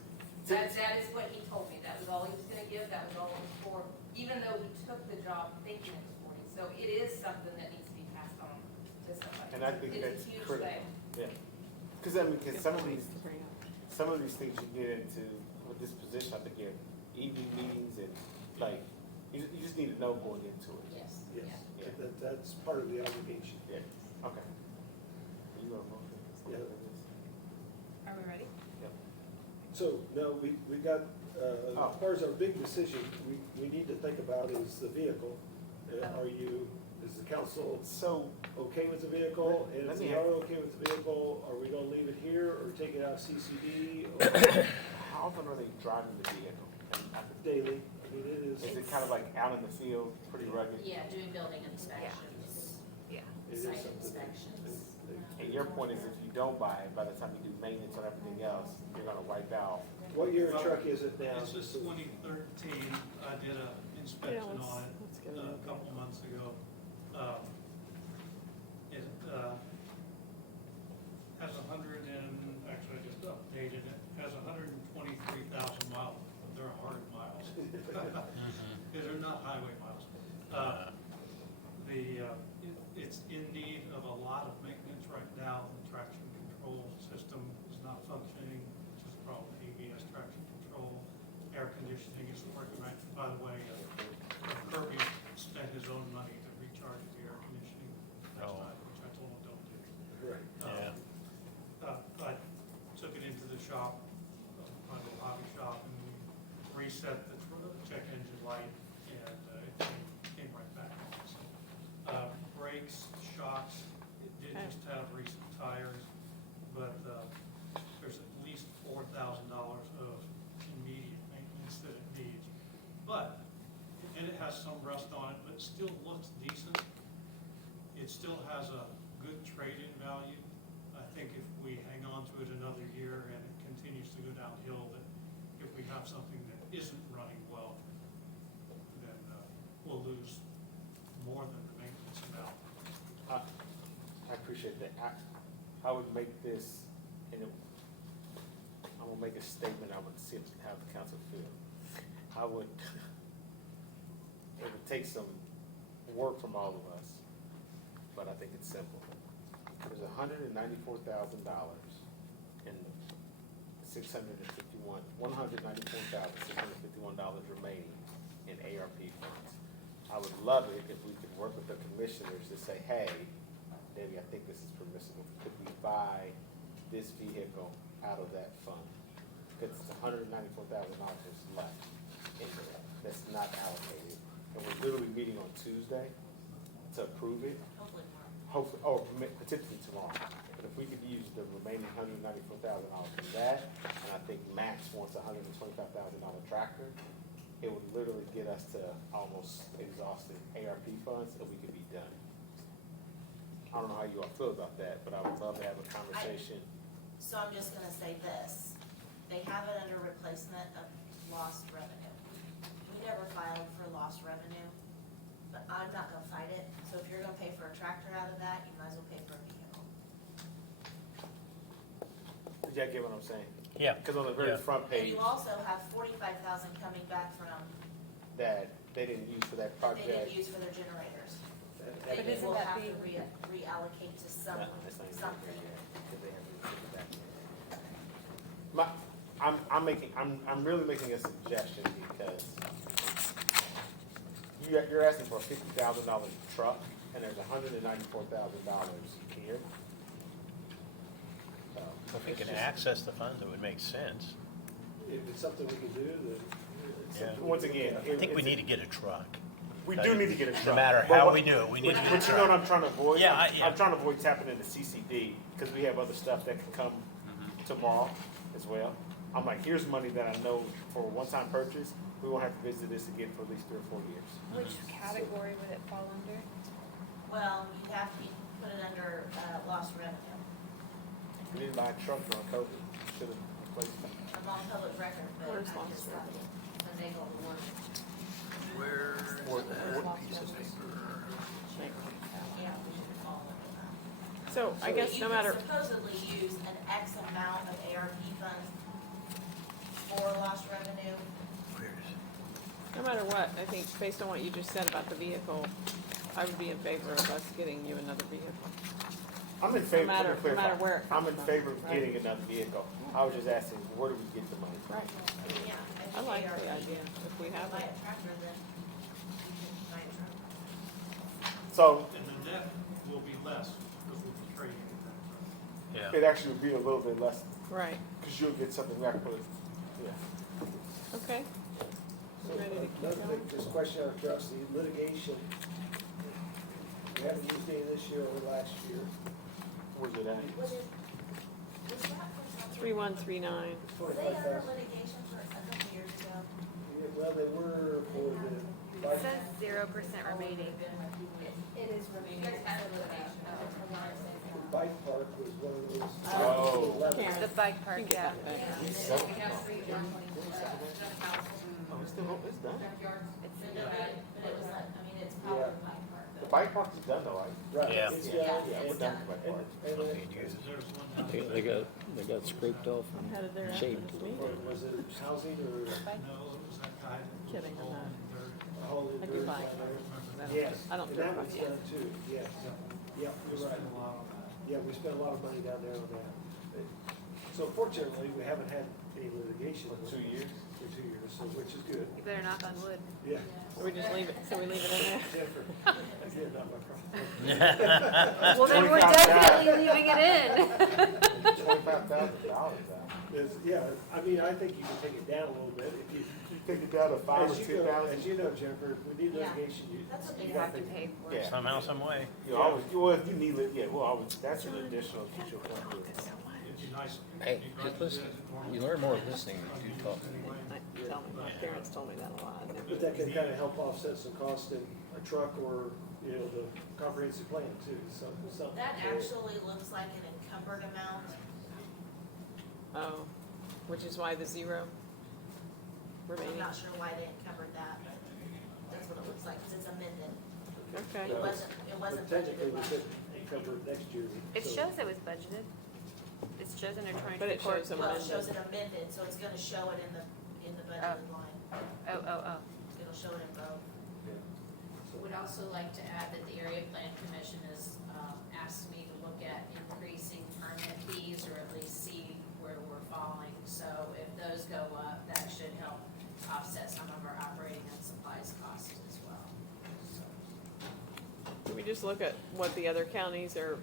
That is what he told me, that was all he was gonna give, that was all it was for, even though he took the job thinking it was 40. So it is something that needs to be passed on to somebody. and I think that's It's a huge critical. thing. Yeah. Because I mean, because Good some of point these, to bring up. some of these things you get into with this position, I think you have evening meetings and like, you just need to know going into it. Yes, Yes, yeah. that's part of the obligation. Yeah, okay. You got a motion? Yeah. Are we ready? So, no, we got, as far as our big decision, we need to think about is the vehicle. Are you, is the council So, okay with the vehicle? And Let if me we ask- are okay with the vehicle, are we gonna leave it here or take it out of CCD or how often are they driving the vehicle? And daily? I mean, it is. is it kind of like out in the field, pretty rugged? Yeah, doing building inspections, Yeah. It is site something that- inspections. And your point is if you don't buy it, by the time you do maintenance on everything else, you're gonna wipe out. What year truck is it now? It's a 2013, I did a Yeah, inspection let's on get it it a okay. couple months ago. It has 100 and, actually I just updated it, has 123,000 miles, but they're hard miles. They're not highway miles. It's in need of a lot of maintenance right now. The traction control system is not functioning, which is a problem. ABS traction control, air conditioning isn't working right. By the way, Kirby spent his own money to recharge the air conditioning last night, which I told him don't do. Right. I took it into the shop, my little hobby shop, and we reset the check engine light, and it came right back on. So, brakes, shocks, it did just have recent tires, but there's at least $4,000 of immediate maintenance that it needs. But, and it has some rust on it, but it still looks decent. It still has a good trade-in value. I think if we hang on to it another year and it continues to go downhill, that if we have something that isn't running well, then I would make this, and I'm gonna make a statement, I would see how the council feel. It would take some work from all of us, but I think it's simple. There's $194,000 and $194,651 remaining in ARP funds. I would love it if we could work with the commissioners to say, hey, Debbie, I think this is permissible. Could we buy this vehicle out of that fund? Because it's $194,000 left in there that's not allocated. And we're literally meeting on Tuesday to approve it. Hopefully more. Hopefully, potentially tomorrow. But if we could use the remaining $194,000 from that, and I think Max wants a $125,000 tractor, it would literally get us to almost exhausted ARP funds, and we could be done. I don't know how you all feel about that, but I would love to have a conversation. So I'm just gonna say this, they have it under replacement of lost revenue. We never filed for lost revenue, but I'm not gonna fight it, so if you're gonna pay for a tractor out of that, you might as well pay for a vehicle. Did y'all get what I'm saying? Yeah. Because on the very Yeah. front And page, you also have 45,000 coming back from, that they didn't use for that they project. didn't use for their generators. That- They But isn't will that have to being- reallocate to some, No, that's not even something. there yet, 'cause they haven't put it back in. I'm really making a suggestion because you're asking for a $50,000 truck, and there's $194,000 here. So, If we can access the funds, it would make sense. If it's something we can do, then it's Yeah. something we Once can again, look I think we need to get a truck. we do need to get a truck. No matter But how what- we do it, we need to get a But you know what truck. I'm trying to avoid? Yeah, yeah. I'm trying to avoid tapping into CCD, because we have other stuff that can come tomorrow as well. I'm like, here's money that I know for a one-time purchase, we won't have to visit this again for at least 3 or 4 years. Which category would it fall under? Well, you have to put it under, lost revenue. We didn't buy a truck during COVID, should have replaced it. I'm on public record, but Where's I lost just, revenue? when they go to work, Where piece of paper? yeah, we should fall under that. So I guess no matter, You can supposedly use an X amount of ARP funds for lost revenue. no matter what, I think based on what you just said about the vehicle, I would be in favor of us getting you another vehicle. I'm in favor, matter- let me clarify. no matter where it I'm in comes from, favor of right? getting another vehicle. I was just asking, where do we get the money? Right. Yeah. I like ARP. the idea, if we have Buy it. a tractor, then you can buy a truck. So, And the net will be less because we'll be trading it. Yeah. it actually would be a little bit less, Right, because you'll get something back for it. Yeah. okay. You ready to keep Another going? thing, just question out of curiosity, litigation. We haven't used any this year or last year. Where's it at? Was that for something? 3139. Were they under litigation for a couple years ago? Yeah, well, they were for the It bike, says 0% remaining. It is remaining. You guys have a litigation. bike park was one of those. Oh. 11. Karen, The bike you park, can get yeah. that back. We have three Oh, it's still, it's done. But it was like, I mean, it's probably Yeah. my part, The but. bike park is done though, right? Right. Yeah. It's Yeah, done, yeah, we're it's done done. with the bike park. And then, There's one down They got scraped off I'm headed there after Shaped. this meeting. or was it housing or No, it was that guy. that was Kidding, I'm all not. in dirt. a whole? I do bike. Yes, I don't and do that bike. was done too, yes. Yeah, We you're right. spent a lot on that. Yeah, we spent a lot of money down there on that. So fortunately, we haven't had any litigation. For 2 years? For 2 years, so, which is good. You better knock on wood. Yeah. So we just leave it, so we leave it in there? Jennifer, again, not my problem. Well, then we're 25,000. definitely leaving it in. $25,000 out. Yeah, I mean, I think you can take it down a little bit if you. You take it down to 5 or As you know, 2,000? as you know, Jennifer, if we need Yeah. litigation, you. That's what they you You have gotta to think- pay for it. Yeah. Somehow, some way. You always, well, if you need it, yeah, well, always, that's an additional that you'll come to. It'd be nice. Hey, just listen. You learn more listening than you talking. Tell me, my parents told me that a lot. But that can kind of help offset some cost in a truck or, you know, the comprehensive plan too, so, something. That actually looks like an encumbered amount. Oh, which is why the 0 I'm remaining. not sure why they encumbered that, but that's what it looks like, 'cause it's amended. Okay, It wasn't But technically, budgeted we last. could cover it next year. It so- shows it was budgeted. It shows under twenty But it twenty-four. shows them Well, it amended. shows it amended, so it's gonna show it in the budgeted line. Oh. It'll show it in both. Yeah. So- Would also like to add that the Area Plan Commission has asked me to look at increasing permit fees, or at least see where we're falling. So if those go up, that should help offset some of our operating and supplies costs as well. So, Do we just look at what the other counties are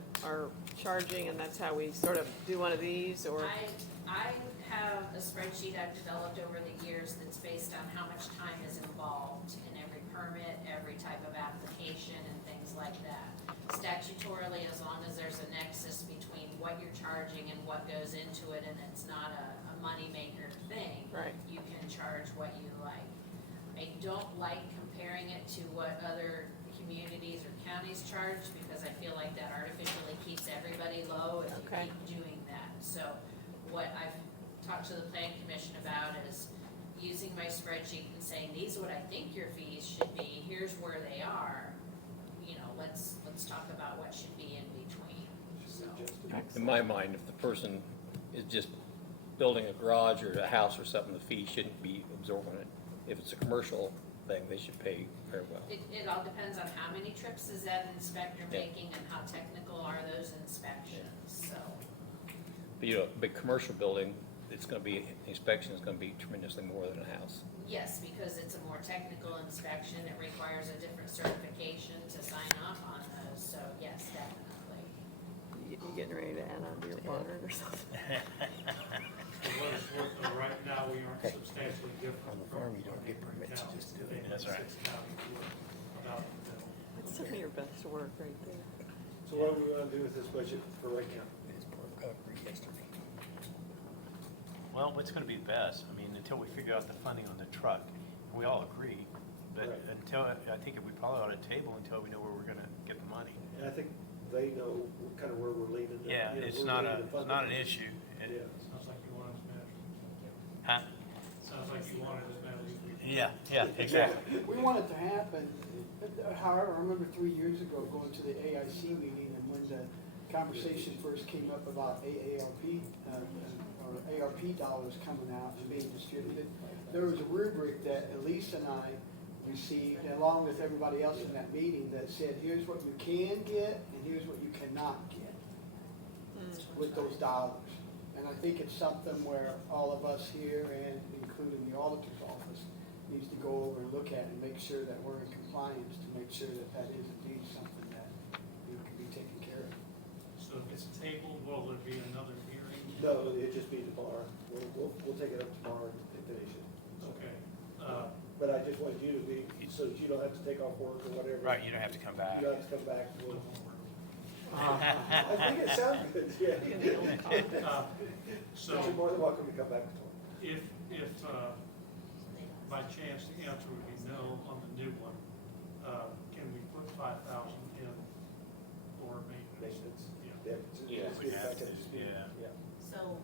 charging, and that's how we sort of do one of these, or? I have a spreadsheet I've developed over the years that's based on how much time is involved in every permit, every type of application, and things like that. Statutorily, as long as there's a nexus between what you're charging and what goes into it, and it's not a moneymaker thing, Right. you can charge what you like. I don't like comparing it to what other communities or counties charge, because I feel like that artificially keeps everybody low if Okay. you keep doing that. So what I've talked to the planning commission about is using my spreadsheet and saying, these are what I think your fees should be, here's where they are. You know, let's talk about what should be in between, so. In my mind, if the person is just building a garage or a house or something, the fee shouldn't be absorbent. If it's a commercial thing, they should pay very well. It all depends on how many trips is that inspector Yeah. making and how technical are those inspections, so. But you know, a big commercial building, it's gonna be, inspection is gonna be tremendously more than a house. Yes, because it's a more technical inspection, it requires a different certification to sign off on those, so yes, definitely. You getting ready to add on to your water or something? For what it's worth, though, right now, we aren't Okay. substantially different On the from farm, you don't get neighboring permits, you counties. just do it. They- That's right. 6 counties would without the bill. That's some of your best work right there. So what do we wanna do with this budget for right now? It's part of recovery yesterday. Well, what's gonna be best, I mean, until we figure out the funding on the truck, we all agree, but Right. until, I think we probably ought to table until we know where we're gonna get the money. And I think they know kind of where we're leaning. Yeah, You know, it's we're not leaning the it's not an funding. issue. Yeah. Sounds like you want us mad. Huh? Sounds like you want it as bad as we. Yeah, exactly. We want it to happen. However, I remember 3 years ago going to the AIC meeting, and when the conversation first came up about AARP, or ARP dollars coming out and being distributed, there was a rubric that Elise and I received, along with everybody else in that meeting, that said, here's what you can get and here's what you cannot get with those dollars. And I think it's something where all of us here, and including the auditor's office, needs to go over and look at and make sure that we're in compliance, to make sure that that is indeed something that can be taken care of. So if it's tabled, will there be another hearing? No, it'd just be tomorrow. We'll take it up tomorrow and finish it. Okay. But I just want you to be, so that you don't have to take off work or whatever. Right, you don't have to come back. You don't have to come back. I think it sounds good, yeah. So But you're more than welcome to come back tomorrow. if by chance the answer would be no on the new one, can we put 5,000 in for maintenance? Maintenance. Yeah. Yeah. We have to, yeah. Yeah, So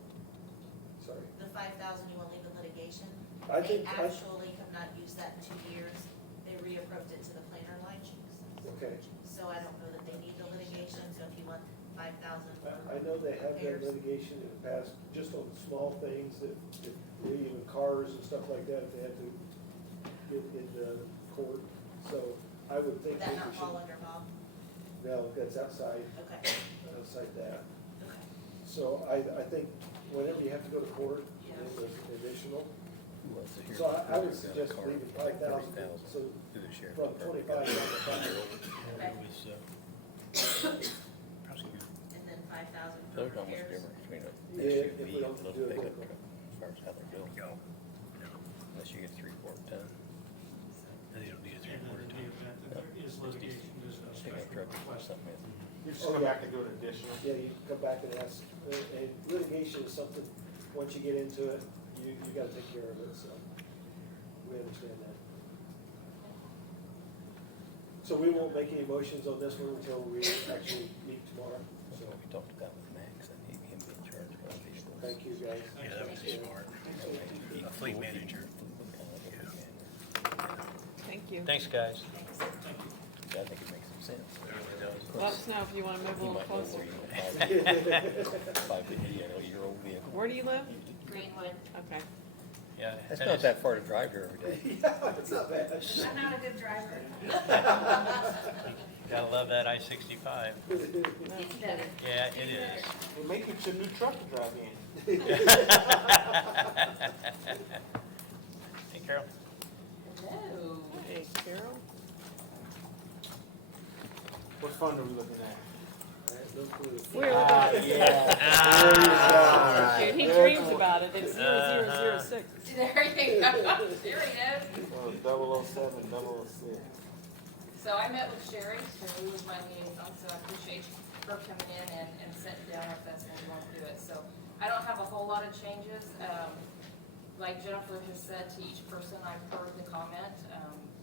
sorry. the 5,000 you want to leave in litigation? I think, They actually have not used that in 2 years. They reapproved it to the planner line. okay. So I don't know that they need the litigation, so if you want 5,000 for I know they have done repairs. litigation in the past, just on small things, that, even cars and stuff like that, they had to get into court. So I would think Would that that not we fall should, under Bob? no, that's outside that. Okay. So I think whenever you have to go to court, Yeah. there's additional. Who wants to hear So I would about suggest car leaving 5,000, 30,000 so to the sheriff from department? 25 down to 5. It was, prosecutor. And then 5,000 So for there's not much repairs? difference between a Yeah, if SUV we and a don't little do it pickup quickly. truck, as far as how they're built, Go. unless you get 3/4 ton. And they don't need a And then three-quarter in the ton. event that there is litigation, there's no Pickup special truck or request. something. You just come back and do an additional. Yeah, you can come back and ask, and litigation is something, once you get into it, you gotta take care of it, so we understand that. So we won't make any motions on this one until we actually meet tomorrow, That's so what we talked about with Max, and him being charged by vehicles. thank you, guys. Yeah, that was smart. A fleet manager. Thank you. Thanks, guys. I think it makes some cents. Let us know if you wanna move a You little might know closer. where you can buy a year-old vehicle. Where do you live? Greenwood. Okay. Yeah. It's not that far to drive here every day. It's not bad. I'm not a good driver. Gotta love that I-65. It's better. Yeah, it is. We're making some new truck to drive in. Hey, Carol. Hello. Hey, Carol. What fund are we looking at? I have no clue. We're looking Yeah. Ah, Dude, he dreams about it. It's 0006. There you go. There he is. 007, 006. So I met with Sherry, who was my liaison, so I appreciate her coming in and sitting down if that's when you want to do it. So I don't have a whole lot of changes. Like Jennifer has said, to each person, I've heard the comment.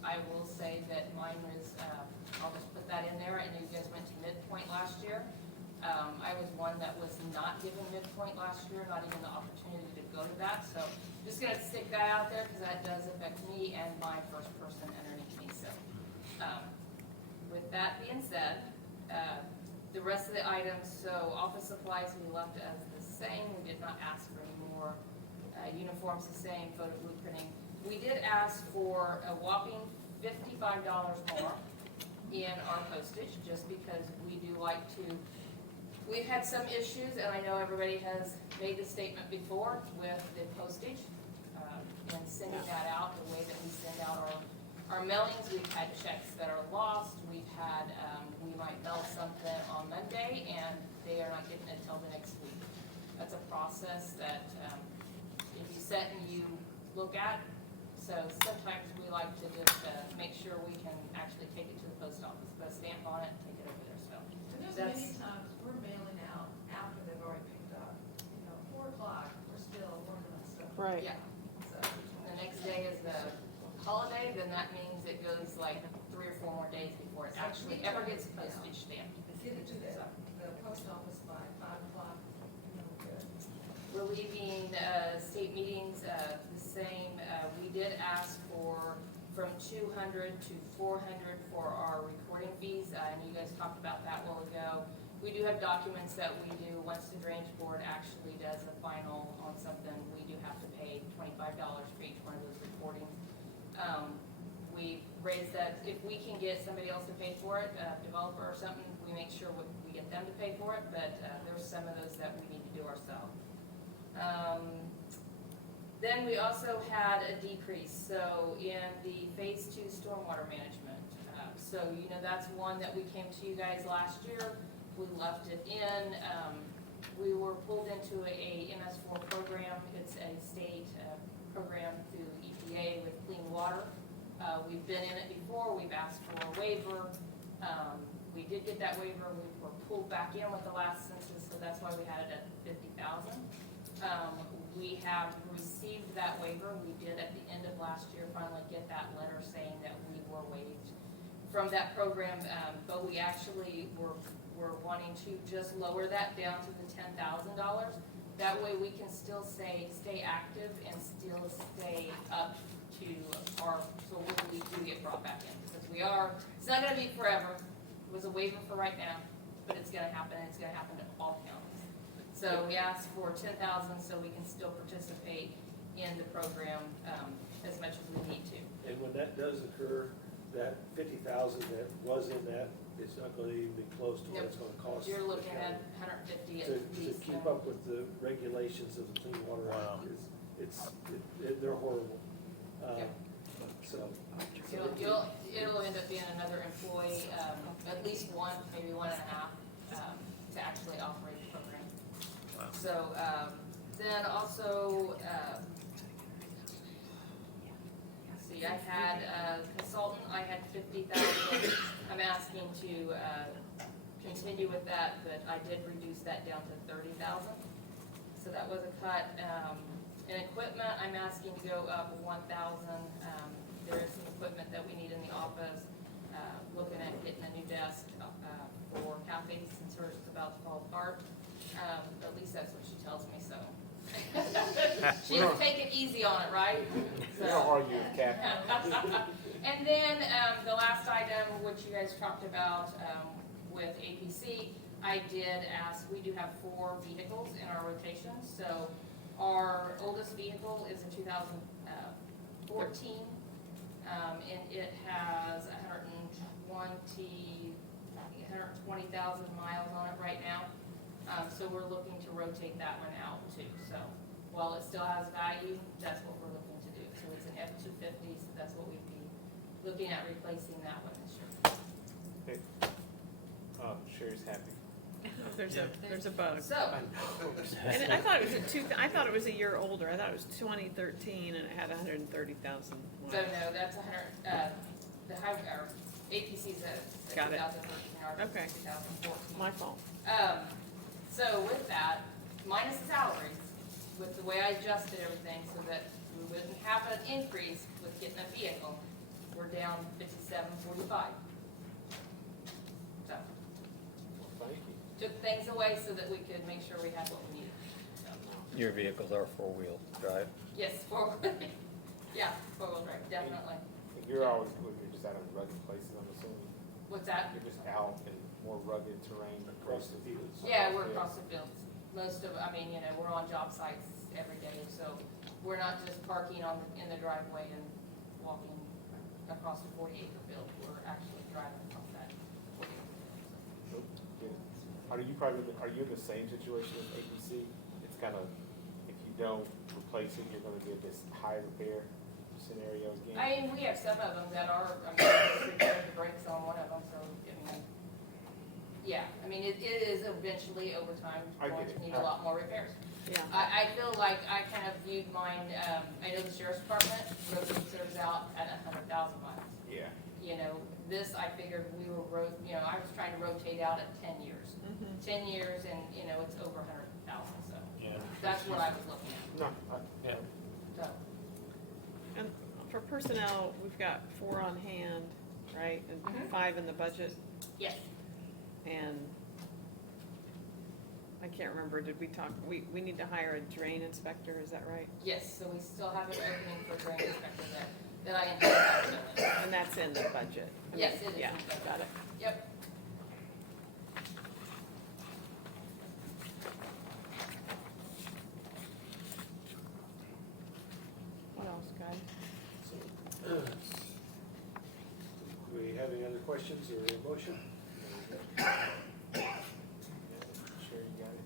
I will say that mine was, I'll just put that in there. I know you guys went to midpoint last year. I was one that was not given midpoint last year, not even the opportunity to go to that. So just gonna stick that out there because that does affect me and my first person underneath me. So with that being said, the rest of the items, so office supplies we left as the same. We did not ask for any more. Uniforms the same, photo blueprinting. We did ask for a whopping $55 more in our postage, just because we do like to, we've had some issues, and I know everybody has made the statement before with the postage, and sending that out, the way that we send out our mailings. We've had checks that are lost, we've had, we might mail something on Monday, and they are not getting it till the next week. That's a process that, if you sit and you look at, so sometimes we like to just make sure we can actually take it to the post office, put a stamp on it, and take it over there, so. And there's That's- many times we're mailing out after they've already picked up, 4 o'clock, we're still working on stuff. Right. Yeah, so the next day is the holiday, then that means it goes like 3 or 4 more days before it actually ever gets postage stamped. Get it to the post office by 5 o'clock, we're good. We're leaving state meetings the same. We did ask for from 200 to 400 for our recording fees. I know you guys talked about that a while ago. We do have documents that we do, once the drainage board actually does a final on something, we do have to pay $25 for each one of those recordings. We raised that, if we can get somebody else to pay for it, a developer or something, we make sure we get them to pay for it, but there's some of those that we need to do ourselves. Then we also had a decrease, so in the phase 2 stormwater management. So, that's one that we came to you guys last year, we left it in. We were pulled into a MS4 program. It's a state program through EPA with clean water. We've been in it before, we've asked for a waiver. We did get that waiver, we were pulled back in with the last census, so that's why we had it at 50,000. We have received that waiver. We did at the end of last year finally get that letter saying that we were waived from that program, but we actually were wanting to just lower that down to the $10,000. That way we can still stay active and still stay up to our, so we do get brought back in, because it's not gonna be forever. It was a waiver for right now, but it's gonna happen to all counties. So we asked for 10,000 so we can still participate in the program as much as we need to. And when that does occur, that 50,000 that was in that, it's not gonna even be close to what it's gonna cost. You're the looking county. at 150 at To least. keep up with the regulations of the Clean Water Act, they're horrible. Yep. So. It'll end up being another employee, at least one, maybe 1.5, to actually operate the program. Wow. So, then also, let's see, I had a consultant, I had 50,000. I'm asking to, continue with that, but I did reduce that down to 30,000. So that was a cut. In equipment, I'm asking to go up 1,000. There is some equipment that we need in the office. Looking at getting a new desk for Kathy, since hers is about to fall apart. At least that's what she tells me, so. She's taking it easy on it, right? We don't argue with Kathy. And then, the last item, which you guys talked about, with APC, I did ask, we do have 4 vehicles in our rotation, so our oldest vehicle is a 2014, and it has 120,000 miles on it right now. So we're looking to rotate that one out too. So while it still has value, that's what we're looking to do. So it's an F-250, so that's what we'd be looking at replacing that one this year. Okay. Sherry's happy. There's a bug. So, And I thought it was I thought it was a year older. I thought it was 2013 and it had 130,000 miles. so no, that's 100, the high, or APC's a Got it. 2013, ours is Okay. 2014. My fault. So with that, minus the salaries, with the way I adjusted everything so that we wouldn't have an increase with getting a vehicle, we're down 57.45. So, Thank you. took things away so that we could make sure we had what we needed. So, Your vehicles are 4-wheel drive. yes, forward, yeah, forward drive, definitely. You're always, you're just out in rugged places, I'm assuming. What's that? You're just out in more rugged terrain. Across the fields. Yeah, we're across the fields. Most of, I mean, we're on job sites every day, so we're not just parking in the driveway and walking across a 40-acre field. We're actually driving across that 40-acre field. Are you in the same situation as APC? It's kind of, if you don't replace it, you're gonna get this high repair scenario again? I mean, we have some of them that are, I mean, we repaired the brakes on one of them, so, I mean, yeah, I mean, it is eventually, over time, I going get to it. need a lot more repairs. Yeah. I feel like I kind of viewed mine, I know the sheriff's department rotates theirs out at 100,000 miles. Yeah. This, I figured we were, I was trying to rotate out at 10 years. 10 years and, it's over 100,000, so Yeah. that's what I was looking at, No, Yeah. so. And for personnel, we've got 4 on hand, right? And 5 in the budget. Yes, And I can't remember, did we talk, we need to hire a drain inspector, is that right? yes, so we still have an opening for drain inspector there, that I intend to fill. And that's in the budget? I mean, Yes, it is. Yeah, got it. Yep. What else, guys? Do we have any other questions or a motion? Sure you got it?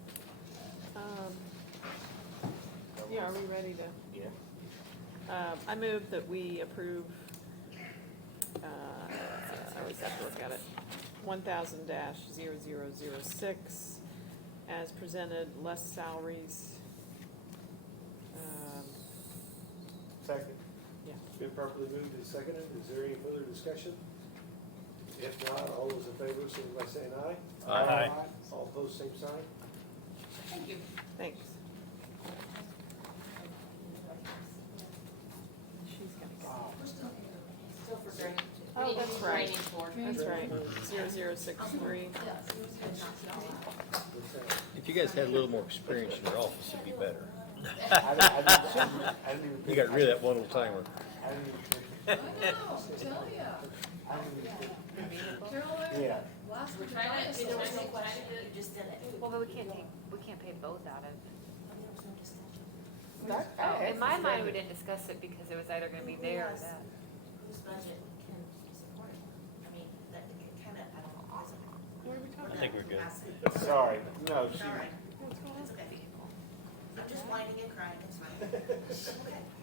Yeah, are we ready to? Yeah. I move that we approve, I always have to look at it, 1000-0006 as presented, less salaries. Second. Yeah. Been properly moved and seconded. Is there any further discussion? If not, all those in favor, signify by saying aye. Aye. All opposed, same sign. Thank you. Thanks. She's gonna go. Still for drainage. Oh, We need to that's do right. drainage board. That's right, 0063. What's that? If you guys had a little more experience in your office, it'd be better. I didn't even. You got rid of that one old timer. I didn't even think. I know, tell ya. I didn't even think. Carolyn, Yeah. last We're week, trying to, There was no question, you just did it. Well, but we can't pay both out of. There was no discussion. Oh, in my mind, we didn't discuss it because it was either gonna be there or that. Whose budget can be supported? I mean, that kind of, I don't know. What are we talking I think we're good. Sorry, no, she, All right. It's okay. I'm just whining and crying, it's fine. It's okay.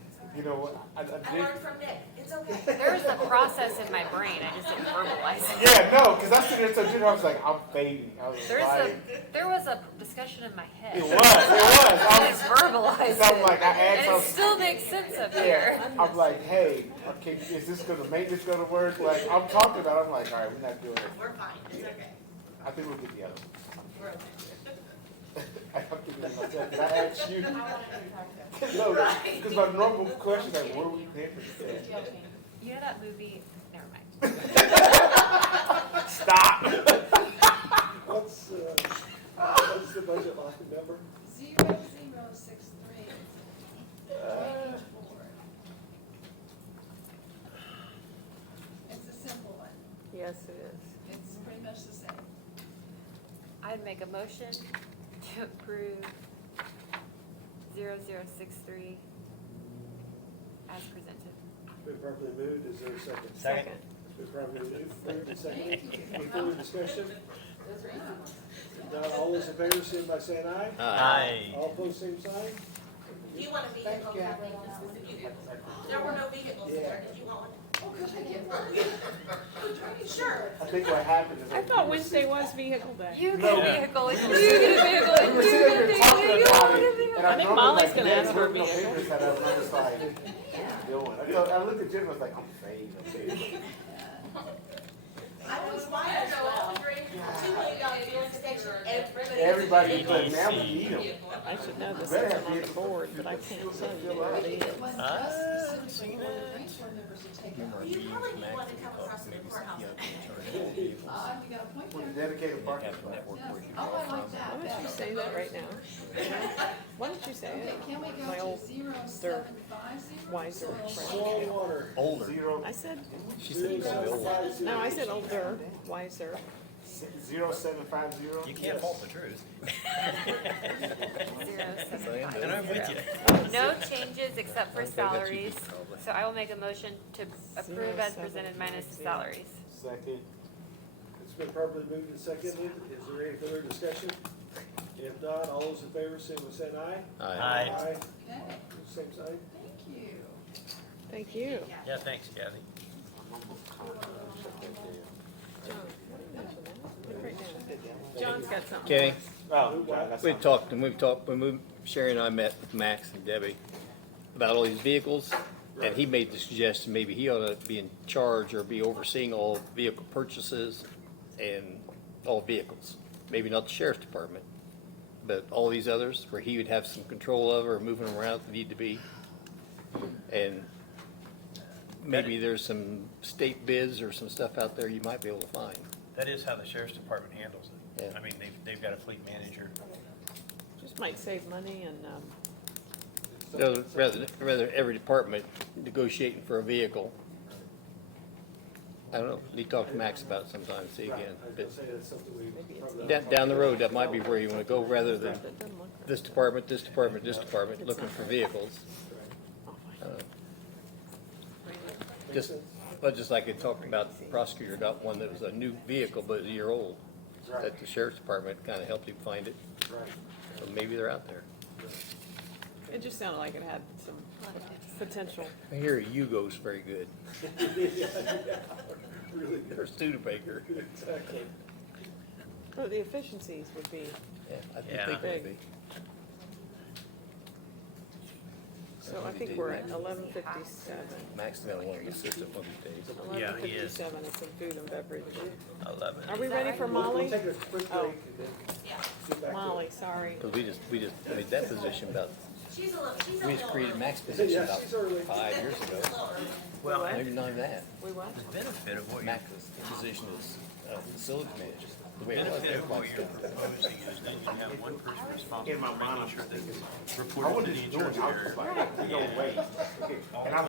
It's all right. you know what, I I did. learned from Nick, it's okay. There was a process in my brain, I just didn't verbalize it. Yeah, no, because I sitting there so I was like, I'm fading. I was There was a discussion in my head. It was. I just verbalized I'm it. like, I asked And her. it still makes sense up here. Yeah, I'm like, hey, okay, is this gonna make this go to work? Like, I'm talking about it, I'm like, all right, we're not doing it. We're fine, it's okay. I think we'll get the other one. We're okay. I have to do it myself, because I asked you. I wanted to talk to No, because my normal question is like, where are we paying for this? You know that movie, never mind. Stop. What's the budget line number? 0063. Drainage board. Yes, it is. It's pretty much the same. I'd make a motion to approve 0063 as presented. Been properly moved, is there a second? Second. Been properly moved and seconded. Any further discussion? If not, all those in favor, signify by saying aye. Aye. All opposed, same sign. Do you want a vehicle, Kathy? There were no vehicles there, did you want one? Oh, could I get one? Sure. I think what happened is. I thought Wednesday was vehicle day. You No. get a vehicle, and you get a vehicle, and We were you sitting get a here vehicle, talking and you about want a it, vehicle. and I think remember, Molly's like, gonna Ned's ask for a working on vehicle. papers that I was just like, doing. I looked at Jim, and I was like, I'm saving. I was mine as well. $2 million fuel station, Everybody, but now we need them. I should know this Better is have on the vehicles. board, but I can't tell you what it is. Specifically for the brainstorm members to take out. You probably need one to come across the courthouse. You got a point With a there. dedicated parking spot. Yeah. Oh, I like that. Why don't you say that right now? Why don't you say Okay, it? can we go My to old 0750? wiser Soil friend. Slow water. Older. Zero. I said, She said you want to be older. no, I said older, wiser. 0750. You can't fault the truth. 0750. And I'm with you. No changes except for salaries, so I will make a motion to approve as presented minus the salaries. Second. It's been properly moved and seconded. Is there any further discussion? If not, all those in favor, signify by saying aye. Aye. Aye. Okay, Same sign. thank you. Thank you. Yeah, thanks, Kathy. John, what did you mention that? Look right now. John's got something. Okay, Oh, God, that's we've not- talked, when Sherry and I met with Max and Debbie about all these vehicles, and he made the suggestion maybe he ought to be in charge or be overseeing all vehicle purchases and all vehicles. Maybe not the sheriff's department, but all these others where he would have some control of or moving them around if need to be. And maybe there's some state bids or some stuff out there you might be able to find. That is how the sheriff's department handles it. Yeah. I mean, they've got a fleet manager. Just might save money and, So rather every department negotiating for a vehicle. I don't know, need to talk to Max about it sometime, see again. I was But gonna say that's something we probably. down the road, that might be where you wanna go rather than it doesn't look right. this department, this department, this department, looking for vehicles. Just, but just like I talked about, the prosecutor got one that was a new vehicle, but a year old. That the sheriff's department kinda helped him find it, Right. so maybe they're out there. It just sounded like it had some potential. I hear Yugo's very good, Really or good. Studebaker. Exactly. But the efficiencies would be, Yeah, I Yeah. think it would be. so I think we're at 11:57. Max is gonna want an assistant one of these days. Yeah, he is. 11:57 is some food and beverage. 11. Are we Is that ready right? for We'll Molly? take a quick Oh. break and then get back to Molly, it. sorry. Cause we just made that position about, She's a little, she's a we just little. created early. Max position Yeah, about she's early. 5 years ago. A little early. Well, What? Maybe not even that. We what? the benefit of what you're, Max's position is facility manager. The way it was, benefit of what everybody's you're different. proposing is that you have one person responsible In my for mind, making sure that I reported to wasn't the just doing insurance it, I was carrier. just like, no way. Okay. And I'm